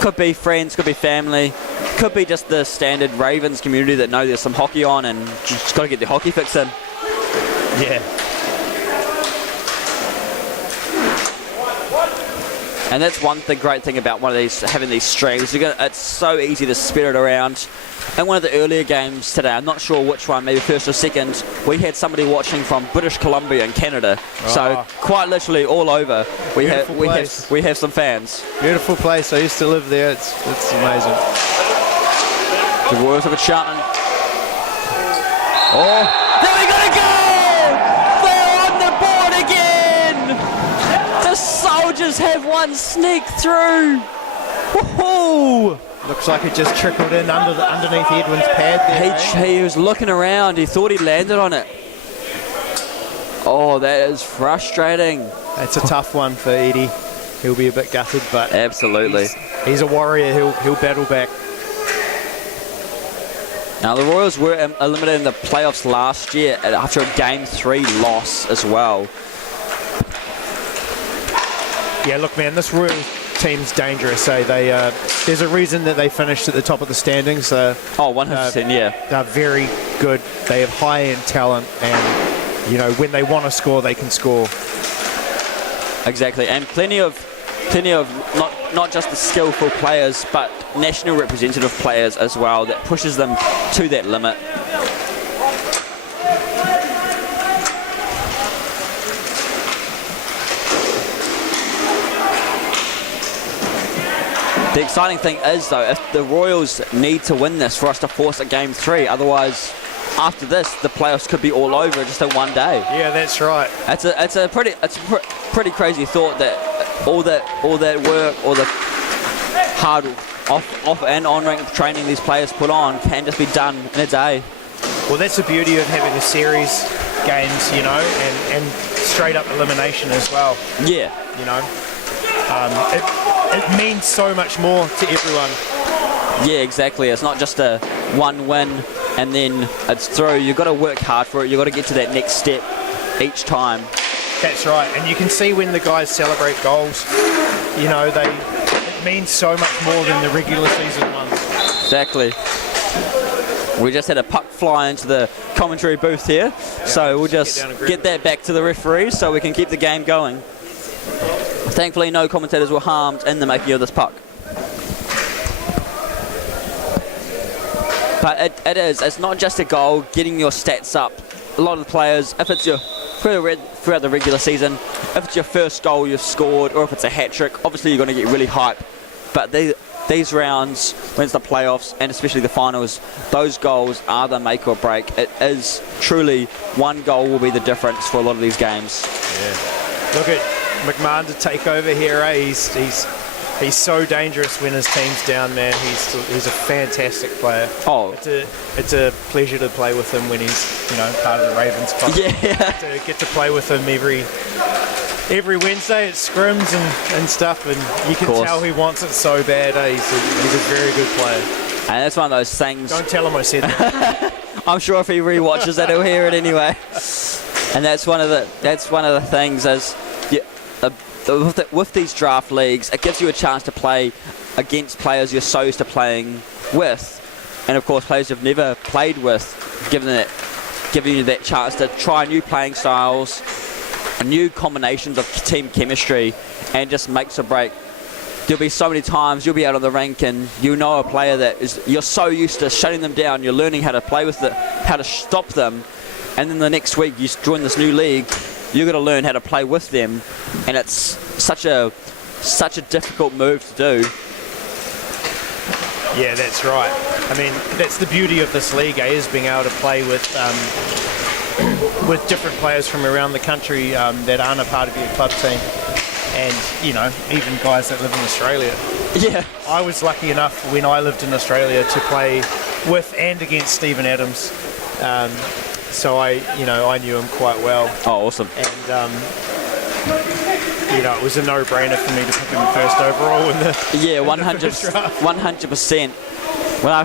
Could be friends, could be family, could be just the standard Ravens community that know there's some hockey on and just got to get their hockey fix in. Yeah. And that's great thing about having these streams. It's so easy to spread it around. In one of the earlier games today, I'm not sure which one, maybe first or second, we had somebody watching from British Columbia in Canada. So quite literally all over, we have some fans. Beautiful place. I used to live there. It's amazing. The Royals have a chant. Oh, there we got a goal! They're on the board again! The Soldiers have one sneak through. Woohoo! Looks like it just trickled in underneath Edwin's pad there. He was looking around. He thought he landed on it. Oh, that is frustrating. It's a tough one for Eddie. He'll be a bit gutted, but absolutely, he's a warrior. He'll battle back. Now the Royals were eliminated in the playoffs last year after a Game 3 loss as well. Yeah, look, man, this Royals team's dangerous. There's a reason that they finished at the top of the standings. 100%, yeah. They're very good. They have high-end talent, and when they want to score, they can score. Exactly, and plenty of not just the skillful players, but national representative players as well that pushes them to that limit. The exciting thing is, though, if the Royals need to win this for us to force a Game 3, otherwise, after this, the playoffs could be all over just in one day. Yeah, that's right. It's a pretty crazy thought that all that work, all the hard off and on rink training these players put on can just be done in a day. Well, that's the beauty of having a series games, and straight up elimination as well. Yeah. It means so much more to everyone. Yeah, exactly. It's not just a one win and then it's through. You've got to work hard for it. You've got to get to that next step each time. That's right. And you can see when the guys celebrate goals, it means so much more than the regular season ones. Exactly. We just had a puck fly into the commentary booth here, so we'll just get that back to the referees so we can keep the game going. Thankfully, no commentators were harmed in the making of this puck. But it's not just a goal, getting your stats up. A lot of the players, if it's throughout the regular season, if it's your first goal you've scored, or if it's a hat-trick, obviously you're going to get really hyped. But these rounds, when it's the playoffs and especially the finals, those goals are the make or break. It is truly one goal will be the difference for a lot of these games. Yeah. Look at McMahon to take over here. He's so dangerous when his team's down, man. He's a fantastic player. Oh, it's a pleasure to play with him when he's part of the Ravens club. yeah. To get to play with him every Wednesday at scrims and stuff, and you can tell he wants it so bad. He's a very good player. And that's one of those things. Don't tell him I said that. I'm sure if he rewatches it, he'll hear it anyway. And that's one of the things is, with these draft leagues, it gives you a chance to play against players you're so used to playing with, and of course players you've never played with, giving you that chance to try new playing styles, new combinations of team chemistry, and just makes or break. There'll be so many times you'll be out on the rink and a player that you're so used to shutting them down, you're learning how to play with it, how to stop them, and then the next week you join this new league, you've got to learn how to play with them, and it's such a difficult move to do. Yeah, that's right. I mean, that's the beauty of this league, is being able to play with different players from around the country that aren't a part of your club team, and even guys that live in Australia. Yeah. I was lucky enough when I lived in Australia to play with and against Stephen Adams. So I knew him quite well. Oh, awesome. And it was a no-brainer for me to pick him first overall in the 100%.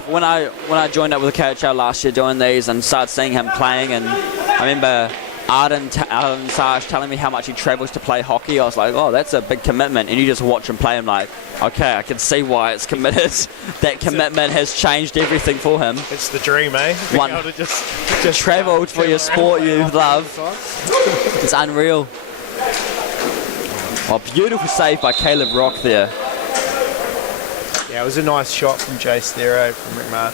When I joined up with the KHL last year doing these and started seeing him playing, and I remember Arden Sarge telling me how much he travels to play hockey, I was like, oh, that's a big commitment. And you just watch him play, I'm like, okay, I can see why it's committed. That commitment has changed everything for him. It's the dream, eh? Being able to just travel for your sport you love. It's unreal. Oh, beautiful save by Caleb Rock there. Yeah, it was a nice shot from Jace there, from McMahon.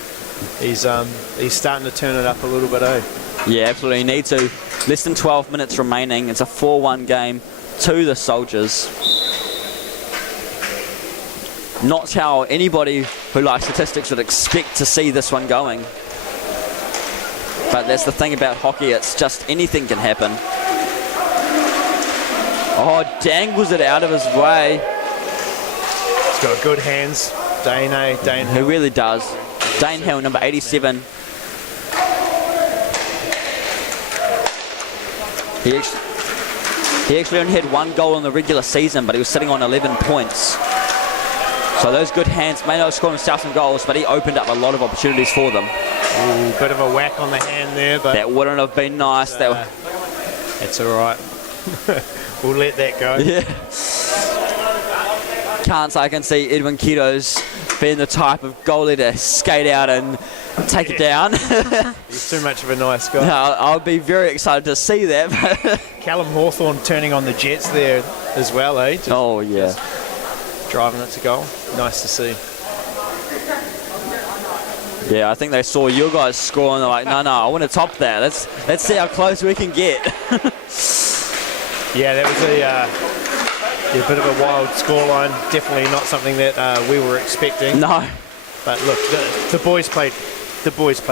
He's starting to turn it up a little bit, Yeah, absolutely. You need to. Less than 12 minutes remaining. It's a 4-1 game to the Soldiers. Not how anybody who likes statistics would expect to see this one going. But that's the thing about hockey. It's just anything can happen. Oh, dangles it out of his way. He's got good hands. Dane He Hill. really does. Dane Hill, number 87. He actually only had one goal in the regular season, but he was sitting on 11 points. So those good hands may not score himself some goals, but he opened up a lot of opportunities for them. Ooh, bit of a whack on the hand there, but that wouldn't have been nice. It's all right. We'll let that go. Yeah. I can see Edwin Keto's being the type of goalie to skate out and take it down. He's too much of a nice guy. No, I'll be very excited to see that. Callum Hawthorne turning on the Jets there as well, eh? Just driving it to goal. Nice to see. Yeah, I think they saw you guys score and they're like, no, I want to top that. Let's see how close we can get. Yeah, that was a bit of a wild scoreline. Definitely not something that we were expecting. No. But look, the boys played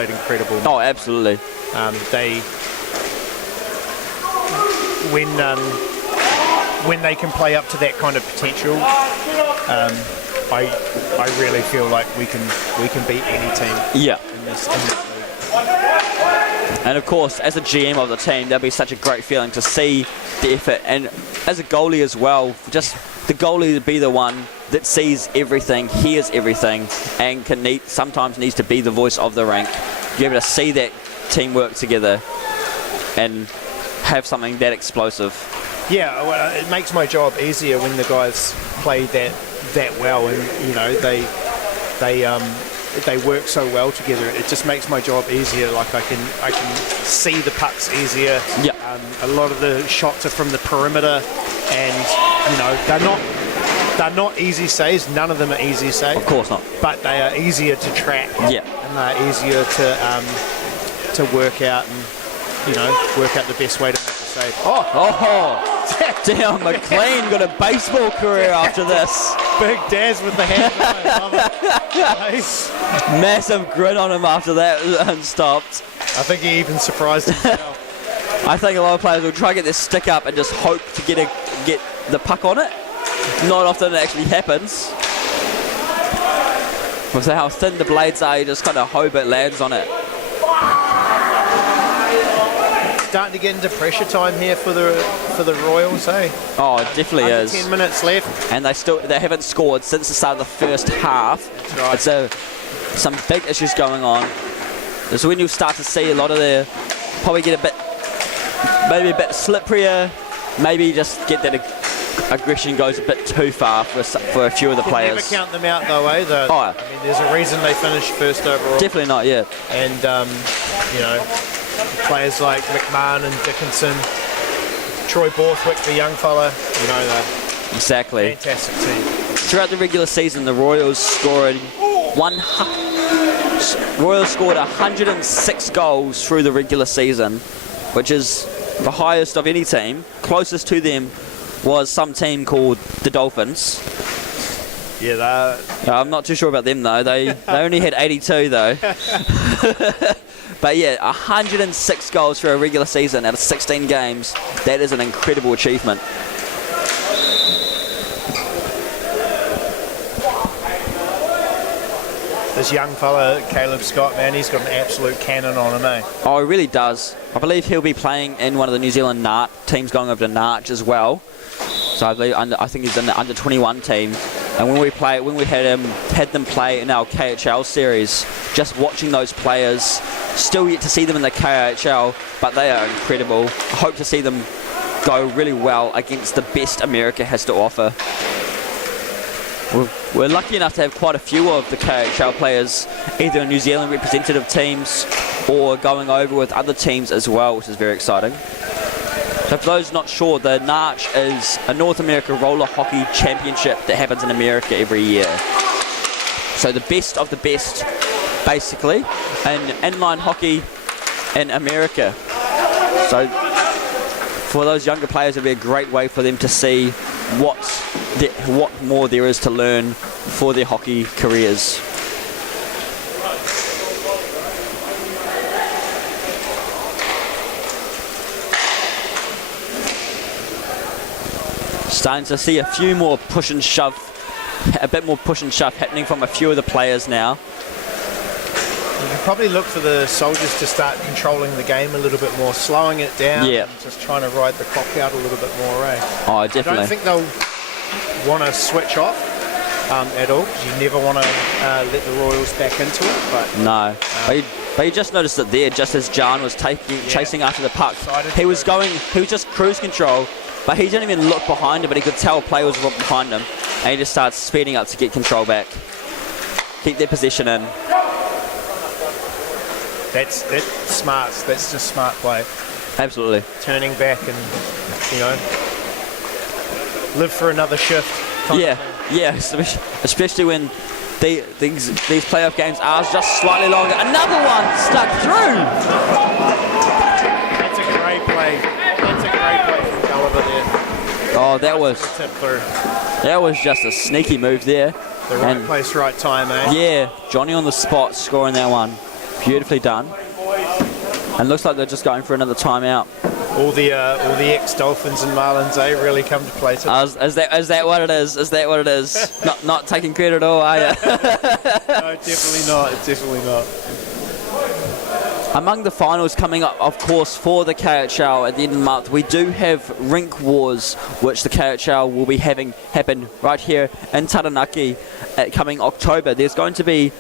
incredible. Oh, absolutely. When they can play up to that kind of potential, I really feel like we can beat any team. Yeah. In this league. And of course, as a GM of the team, that'll be such a great feeling to see the effort. And as a goalie as well, just the goalie to be the one that sees everything, hears everything, and sometimes needs to be the voice of the rank. You're able to see that team work together and have something that explosive. Yeah, well, it makes my job easier when the guys play that well, and they work so well together. It just makes my job easier. Like I can see the pucks easier. Yeah. A lot of the shots are from the perimeter, and they're not easy saves. None of them are easy saves. Of course not. But they are easier to track. Yeah. And they're easier to work out and work out the best way to make a save. Oh, Damn, McLean got a baseball career after this. Big Daz with the hand. I love it. Nice. Massive grin on him after that and stopped. I think he even surprised himself. I think a lot of players will try to get their stick up and just hope to get the puck on it. Not often it actually happens. With how thin the blades are, you just kind of hope it lands on it. Starting to get into pressure time here for the Royals, eh? Oh, it definitely Under is. 10 minutes left. And they haven't scored since the start of the first half. That's right. It's some big issues going on. This is when you'll start to see a lot of their probably get maybe a bit slipperier, maybe just get that aggression goes a bit too far for a few of the players. Never count them out though, eh? I mean, there's a reason they finished first overall. Definitely not, yeah. And you know, players like McMahon and Dickinson, Troy Borthwick, the young fella, you know, they're exactly. Fantastic team. Throughout the regular season, the Royals scored 106 goals through the regular season, which is the highest of any team. Closest to them was some team called the Dolphins. Yeah, I'm not too sure about them though. They only had 82 though. But yeah, 106 goals for a regular season out of 16 games. That is an incredible achievement. this young fella, Caleb Scott, man, he's got an absolute cannon on him, eh? Oh, he really does. I believe he'll be playing in one of the New Zealand teams going over to Narch as well. So I think he's in the under 21 team. And when we had them play in our KHL series, just watching those players, still yet to see them in the KHL, but they are incredible. I hope to see them go really well against the best America has to offer. We're lucky enough to have quite a few of the KHL players either in New Zealand representative teams or going over with other teams as well, which is very exciting. So for those not sure, the Narch is a North America roller hockey championship that happens in America every year. So the best of the best, basically, in inline hockey in America. So for those younger players, it'll be a great way for them to see what more there is to learn for their hockey careers. Starting to see a bit more push and shove happening from a few of the players now. You can probably look for the Soldiers to start controlling the game a little bit more, slowing it down, yeah, and just trying to ride the clock out a little bit more, eh? Oh, definitely. I don't think they'll want to switch off at all, because you never want to let the Royals back into it. But no, but you just noticed that there, just as Jan was chasing after the puck, he was just cruise control, but he didn't even look behind him, but he could tell a player was behind him, and he just starts speeding up to get control back, keep their position in. That's smart. That's just smart play. Absolutely. Turning back and, you know, live for another shift. Yeah, especially when these playoff games are just slightly longer. Another one stuck through. That's a great play. That's a great play from Gulliver there. Oh, that was just a sneaky move there. The right place, right time, eh? Yeah, Johnny on the spot scoring that one. Beautifully done. And looks like they're just going for another timeout. All the ex-Dolphins and Marlins, really come to play today. Is that what it is? Is that what it is? not taking credit at all, are you? No, definitely not. Definitely not. Among the finals coming up, of course, for the KHL at the end of the month, we do have Rink Wars, which the KHL will be having happen right here in Taranaki coming October. There's going to be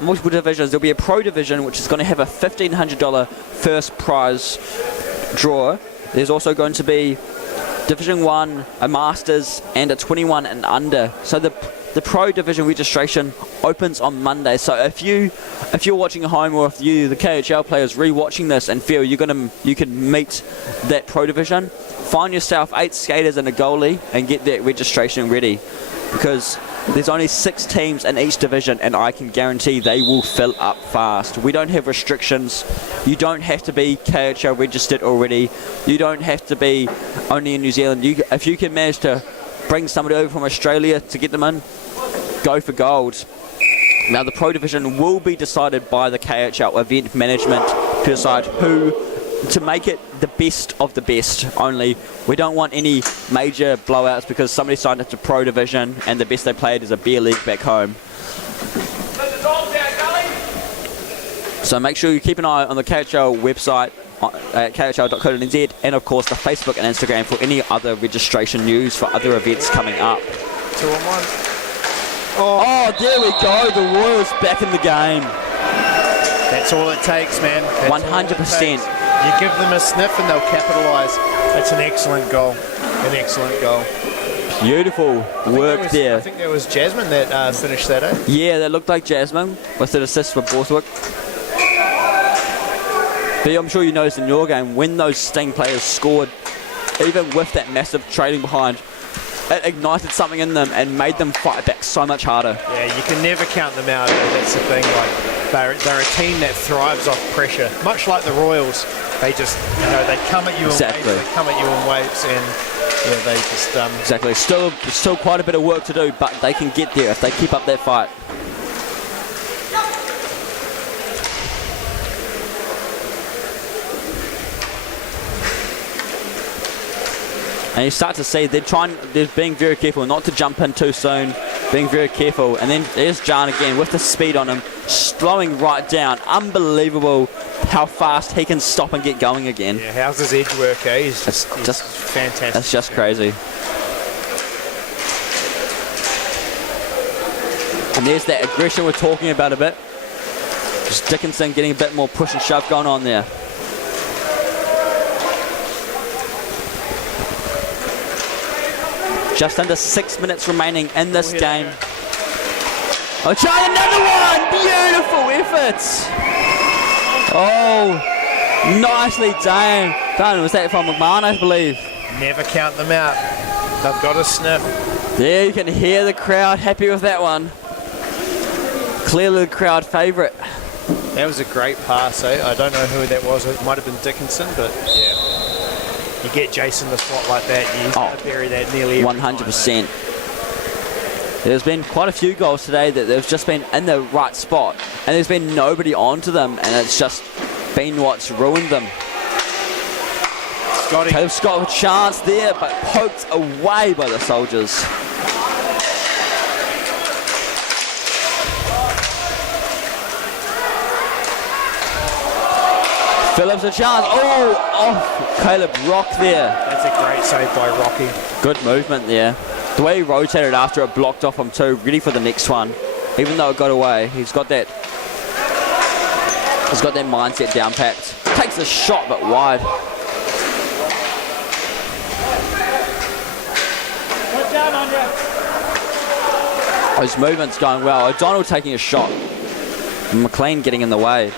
multiple divisions. There'll be a pro division, which is going to have a $1,500 first prize draw. There's also going to be Division 1, a Masters, and a 21 and under. So the pro division registration opens on Monday. So if you're watching at home, or if the KHL players re-watching this and feel you can meet that pro division, find yourself 8 skaters and a goalie and get that registration ready, because There's only 6 teams in each division, and I can guarantee they will fill up fast. We don't have restrictions. You don't have to be KHL registered already. You don't have to be only in New Zealand. If you can manage to bring somebody over from Australia to get them in, go for gold. Now the Pro Division will be decided by the KHL event management to decide who to make it the best of the best only. We don't want any major blowouts because somebody signed up to Pro Division and the best they played is a beer league back home. So make sure you keep an eye on the KHL website at khl.co.nz and of course the Facebook and Instagram for any other registration news for other events coming up. 2-on-1. Oh, there we go. The Royals back in the game. That's all it takes, man. That's 100%. You give them a sniff and they'll capitalise. That's an excellent goal. An excellent goal. Beautiful work there. I think there was Jasmine that finished that, eh? Yeah, that looked like Jasmine with an assist for Borthwick. But I'm sure you noticed in your game, when those Sting players scored, even with that massive trailing behind, it ignited something in them and made them fight back so much harder. Yeah, you can never count them out. That's the thing. Like they're a team that thrives off pressure, much like the Royals. They just, they come at you in waves. They come at you in waves, and they just. Exactly. Still quite a bit of work to do, but they can get there if they keep up that fight. And you start to see they're being very careful not to jump in too soon, being very careful. And then there's Jan again with the speed on him, slowing right down. Unbelievable how fast he can stop and get going again. Yeah, how's his edge work, eh? He's just fantastic. That's just crazy. And there's that aggression we're talking about a bit. Just Dickinson getting a bit more push and shove going on there. Just under 6 minutes remaining in this game. Oh, try another one! Beautiful efforts! Oh, nicely done. Was that from McMahon, I believe? Never count them out. They've got a sniff. There you can hear the crowd happy with that one. Clearly the crowd favourite. That was a great pass, eh? I don't know who that was. It might have been Dickinson, but yeah. You get Jason the spot like that, you bury that nearly 100%. There's been quite a few goals today that they've just been in the right spot, and there's been nobody onto them, and it's just been what's ruined them. Caleb Scott with a chance there, but poked away by the Soldiers. Phillips a chance. Oh, off Caleb Rock there. That's a great save by Rocky. Good movement there. The way he rotated after it blocked off him too, ready for the next one. Even though it got away, he's got that mindset down packed. Takes a shot but wide. His movement's going well. O'Donnell taking a shot. McLean getting in the way.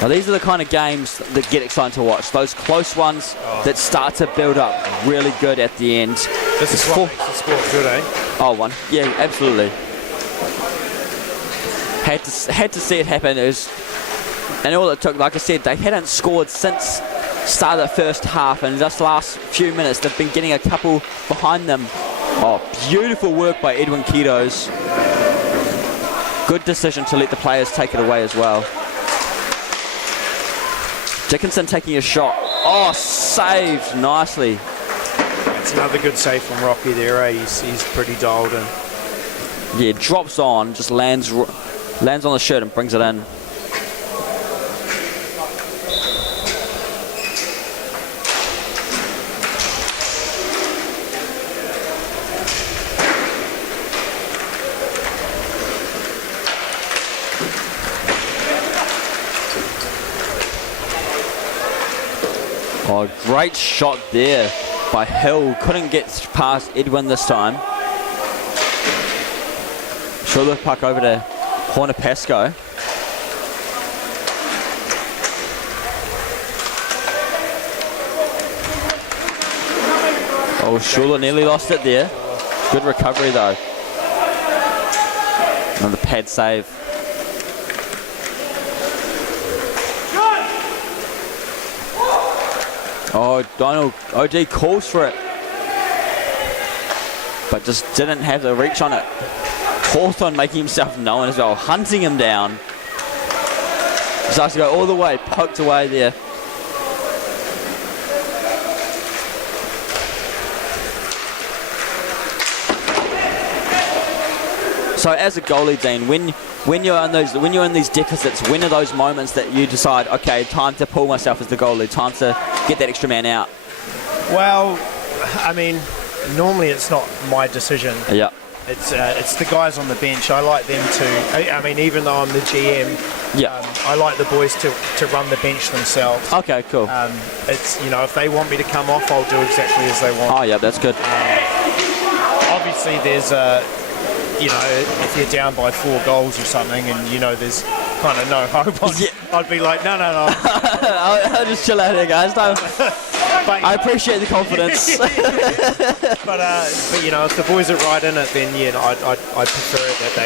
Now these are the kind of games that get exciting to watch. Those close ones that start to build up really good at the end. This is what makes the sport good, eh? Oh, one. Yeah, absolutely. Had to see it happen. And all it took, like I said, they hadn't scored since start of the first half, and just last few minutes they've been getting a couple behind them. Oh, beautiful work by Edwin Kidos. Good decision to let the players take it away as well. Dickinson taking a shot. Oh, saved nicely. That's another good save from Rocky there, eh? He's pretty dialed in. Yeah, drops on, just lands on the shirt and brings it in. Oh, great shot there by Hill. Couldn't get past Edwin this time. Shoulder puck over to Horner Pascoe. Oh, Oh, Schuler nearly lost it there. Good recovery though. Another pad save. Oh, Donald, OG calls for it. But just didn't have the reach on it. Hawthorne making himself known as well, hunting him down. Starts to go all the way, poked away there. So as a goalie, Dean, when you're in these deficits, when are those moments that you decide, okay, time to pull myself as the goalie, time to get that extra man out? Well, I mean, normally it's not my decision. Yeah. It's the guys on the bench. I like them to. I mean, even though I'm the GM, yeah, I like the boys to run the bench themselves. Okay, cool. It's if they want me to come off, I'll do exactly as they want. Oh yeah, that's good. Obviously, there's if you're down by 4 goals or something, and there's kind of no hope, I'd be like, no. I'll just chill out here, guys. No. I appreciate the confidence. but if the boys are right in it, then I prefer it that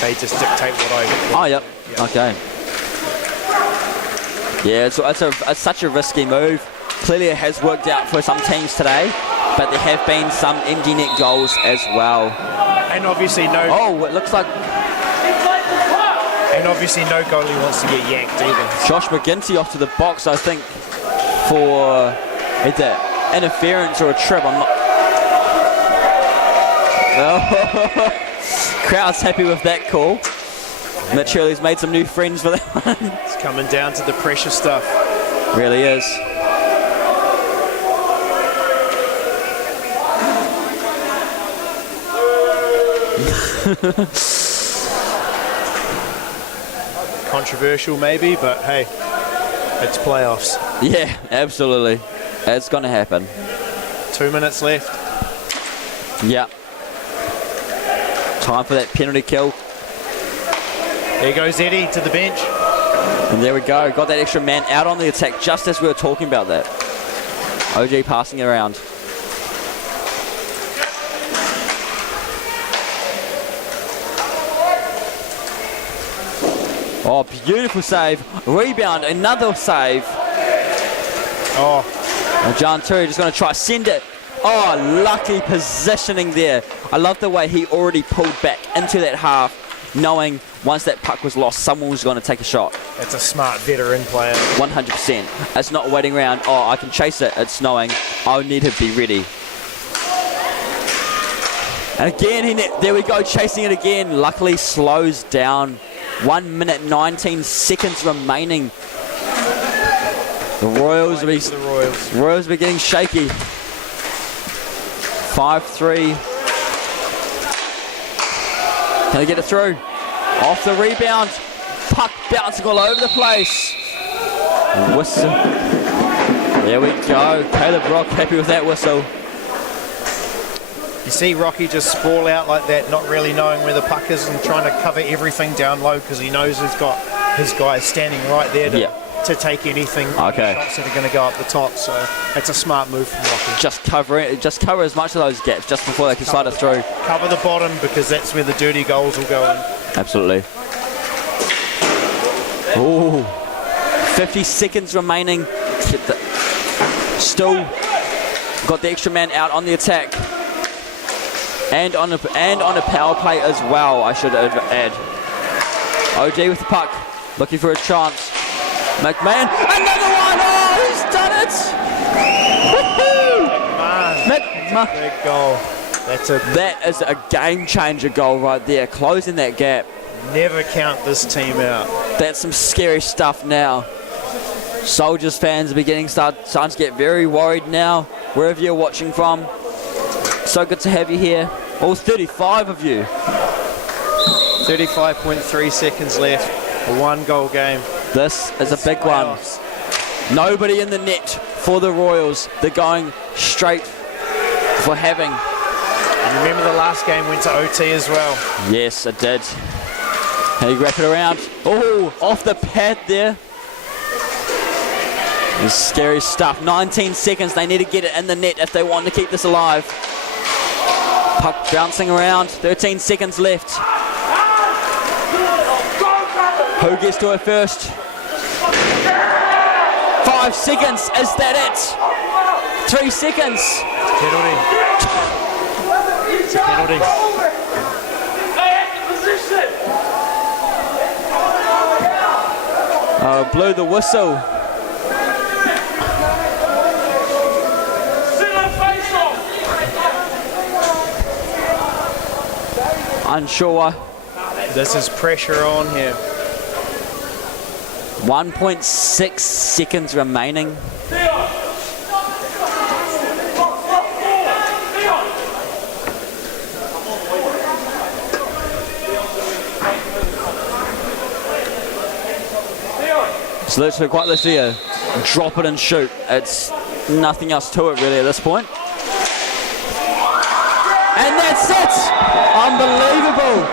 they just dictate what I. Oh, yep. Okay. Yeah, it's such a risky move. Clearly, it has worked out for some teams today, but there have been some empty net goals as well. And obviously, no. Oh, it looks like. And obviously, no goalie wants to get yanked either. Josh McGinty off to the box, I think, for either interference or a trip. I'm not. Oh. Crowd's happy with that call. Yeah. Mitch Hurley's made some new friends for that one. It's coming down to the pressure stuff. Really is. Controversial maybe, but hey, it's playoffs. Yeah, absolutely. It's going to happen. 2 minutes left. Yeah. Time for that penalty kill. There goes Eddie to the bench. And there we go. Got that extra man out on the attack just as we were talking about that. OG passing it around. Oh, beautiful save. Rebound, another save. Oh. And John Turi just going to try send it. Oh, lucky positioning there. I love the way he already pulled back into that half, knowing once that puck was lost, someone was going to take a shot. That's a smart veteran player. 100%. It's not waiting around, oh, I can chase it. It's knowing I need to be ready. And again, there we go, chasing it again. Luckily slows down. 1 minute 19 seconds remaining. The Royals are getting shaky. 5-3. Can they get it through? Off the rebound. Puck bouncing all over the place. Whistle. There we go. Caleb Rock happy with that whistle. You see Rocky just sprawl out like that, not really knowing where the puck is and trying to cover everything down low because he knows he's got his guys standing right there to take anything. Okay. Shots that are going to go up the top. So it's a smart move from Rocky. Just cover as much of those gaps just before they can slide it through. Cover the bottom because that's where the dirty goals will go in. Absolutely. Ooh. 50 seconds remaining. Still got the extra man out on the attack. And on a power play as well, I should add. OG with the puck, looking for a chance. McMahon, another one! Oh, he's done it! Woohoo! Big goal. That is a game-changer goal right there, closing that gap. Never count this team out. That's some scary stuff now. Soldiers fans are starting to get very worried now, wherever you're watching from. So good to have you here. All 35 of you. 35.3 seconds left. A 1-goal game. This is a big one. Nobody in the net for the Royals. They're going straight for having. And remember the last game went to OT as well. Yes, it did. How you wrap it around? Oh, off the pad there. It's scary stuff. 19 seconds. They need to get it in the net if they want to keep this alive. Puck bouncing around. 13 seconds left. Who gets to it first? 5 seconds. Is that it? 3 seconds. Penalty. It's a penalty. Blew the whistle. Unsure. This is pressure on here. 1.6 seconds remaining. It's literally quite literally drop it and shoot. It's nothing else to it really at this point. And that's it! Unbelievable!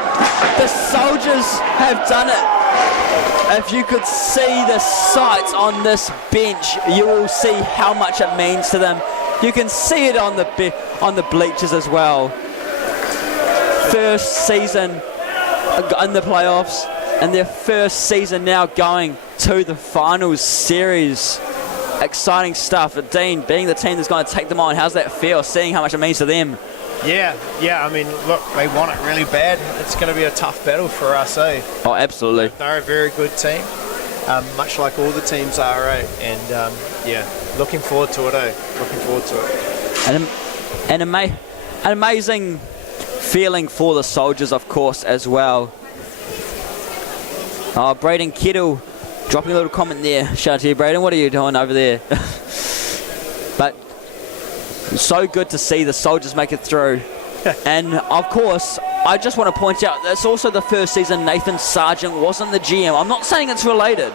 The Soldiers have done it. If you could see the sights on this bench, you will see how much it means to them. You can see it on the bleachers as well. First season in the playoffs, and their first season now going to the finals series. Exciting stuff. Dean, being the team that's going to take them on, how's that feel, seeing how much it means to them? Yeah, I mean, look, they want it really bad. It's going to be a tough battle for us, eh? Oh, absolutely. They're a very good team, much like all the teams are, eh? And, yeah, looking forward to it, eh? Looking forward to it. And an amazing feeling for the Soldiers, of course, as well. Oh, Braden Kettle dropping a little comment there. Shout out to you, Braden. What are you doing over there? But so good to see the Soldiers make it through. And, of course, I just want to point out that's also the first season Nathan Sargent wasn't the GM. I'm not saying it's related,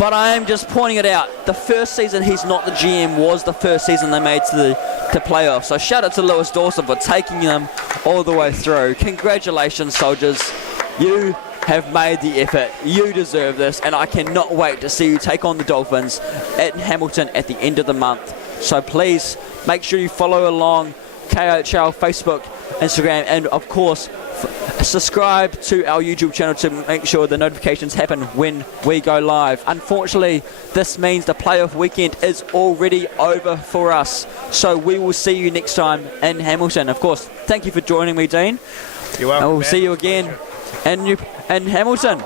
but I am just pointing it out. The first season he's not the GM was the first season they made to the playoffs. So shout out to Lewis Dawson for taking them all the way through. Congratulations, Soldiers. You have made the effort. You deserve this, and I cannot wait to see you take on the Dolphins at Hamilton at the end of the month. So please make sure you follow along KIHL Facebook, Instagram, and of course subscribe to our YouTube channel to make sure the notifications happen when we go live. Unfortunately, this means the playoff weekend is already over for us. So we will see you next time in Hamilton. Of course, thank you for joining me, Dean. You're welcome. And we'll man. see you again in Hamilton.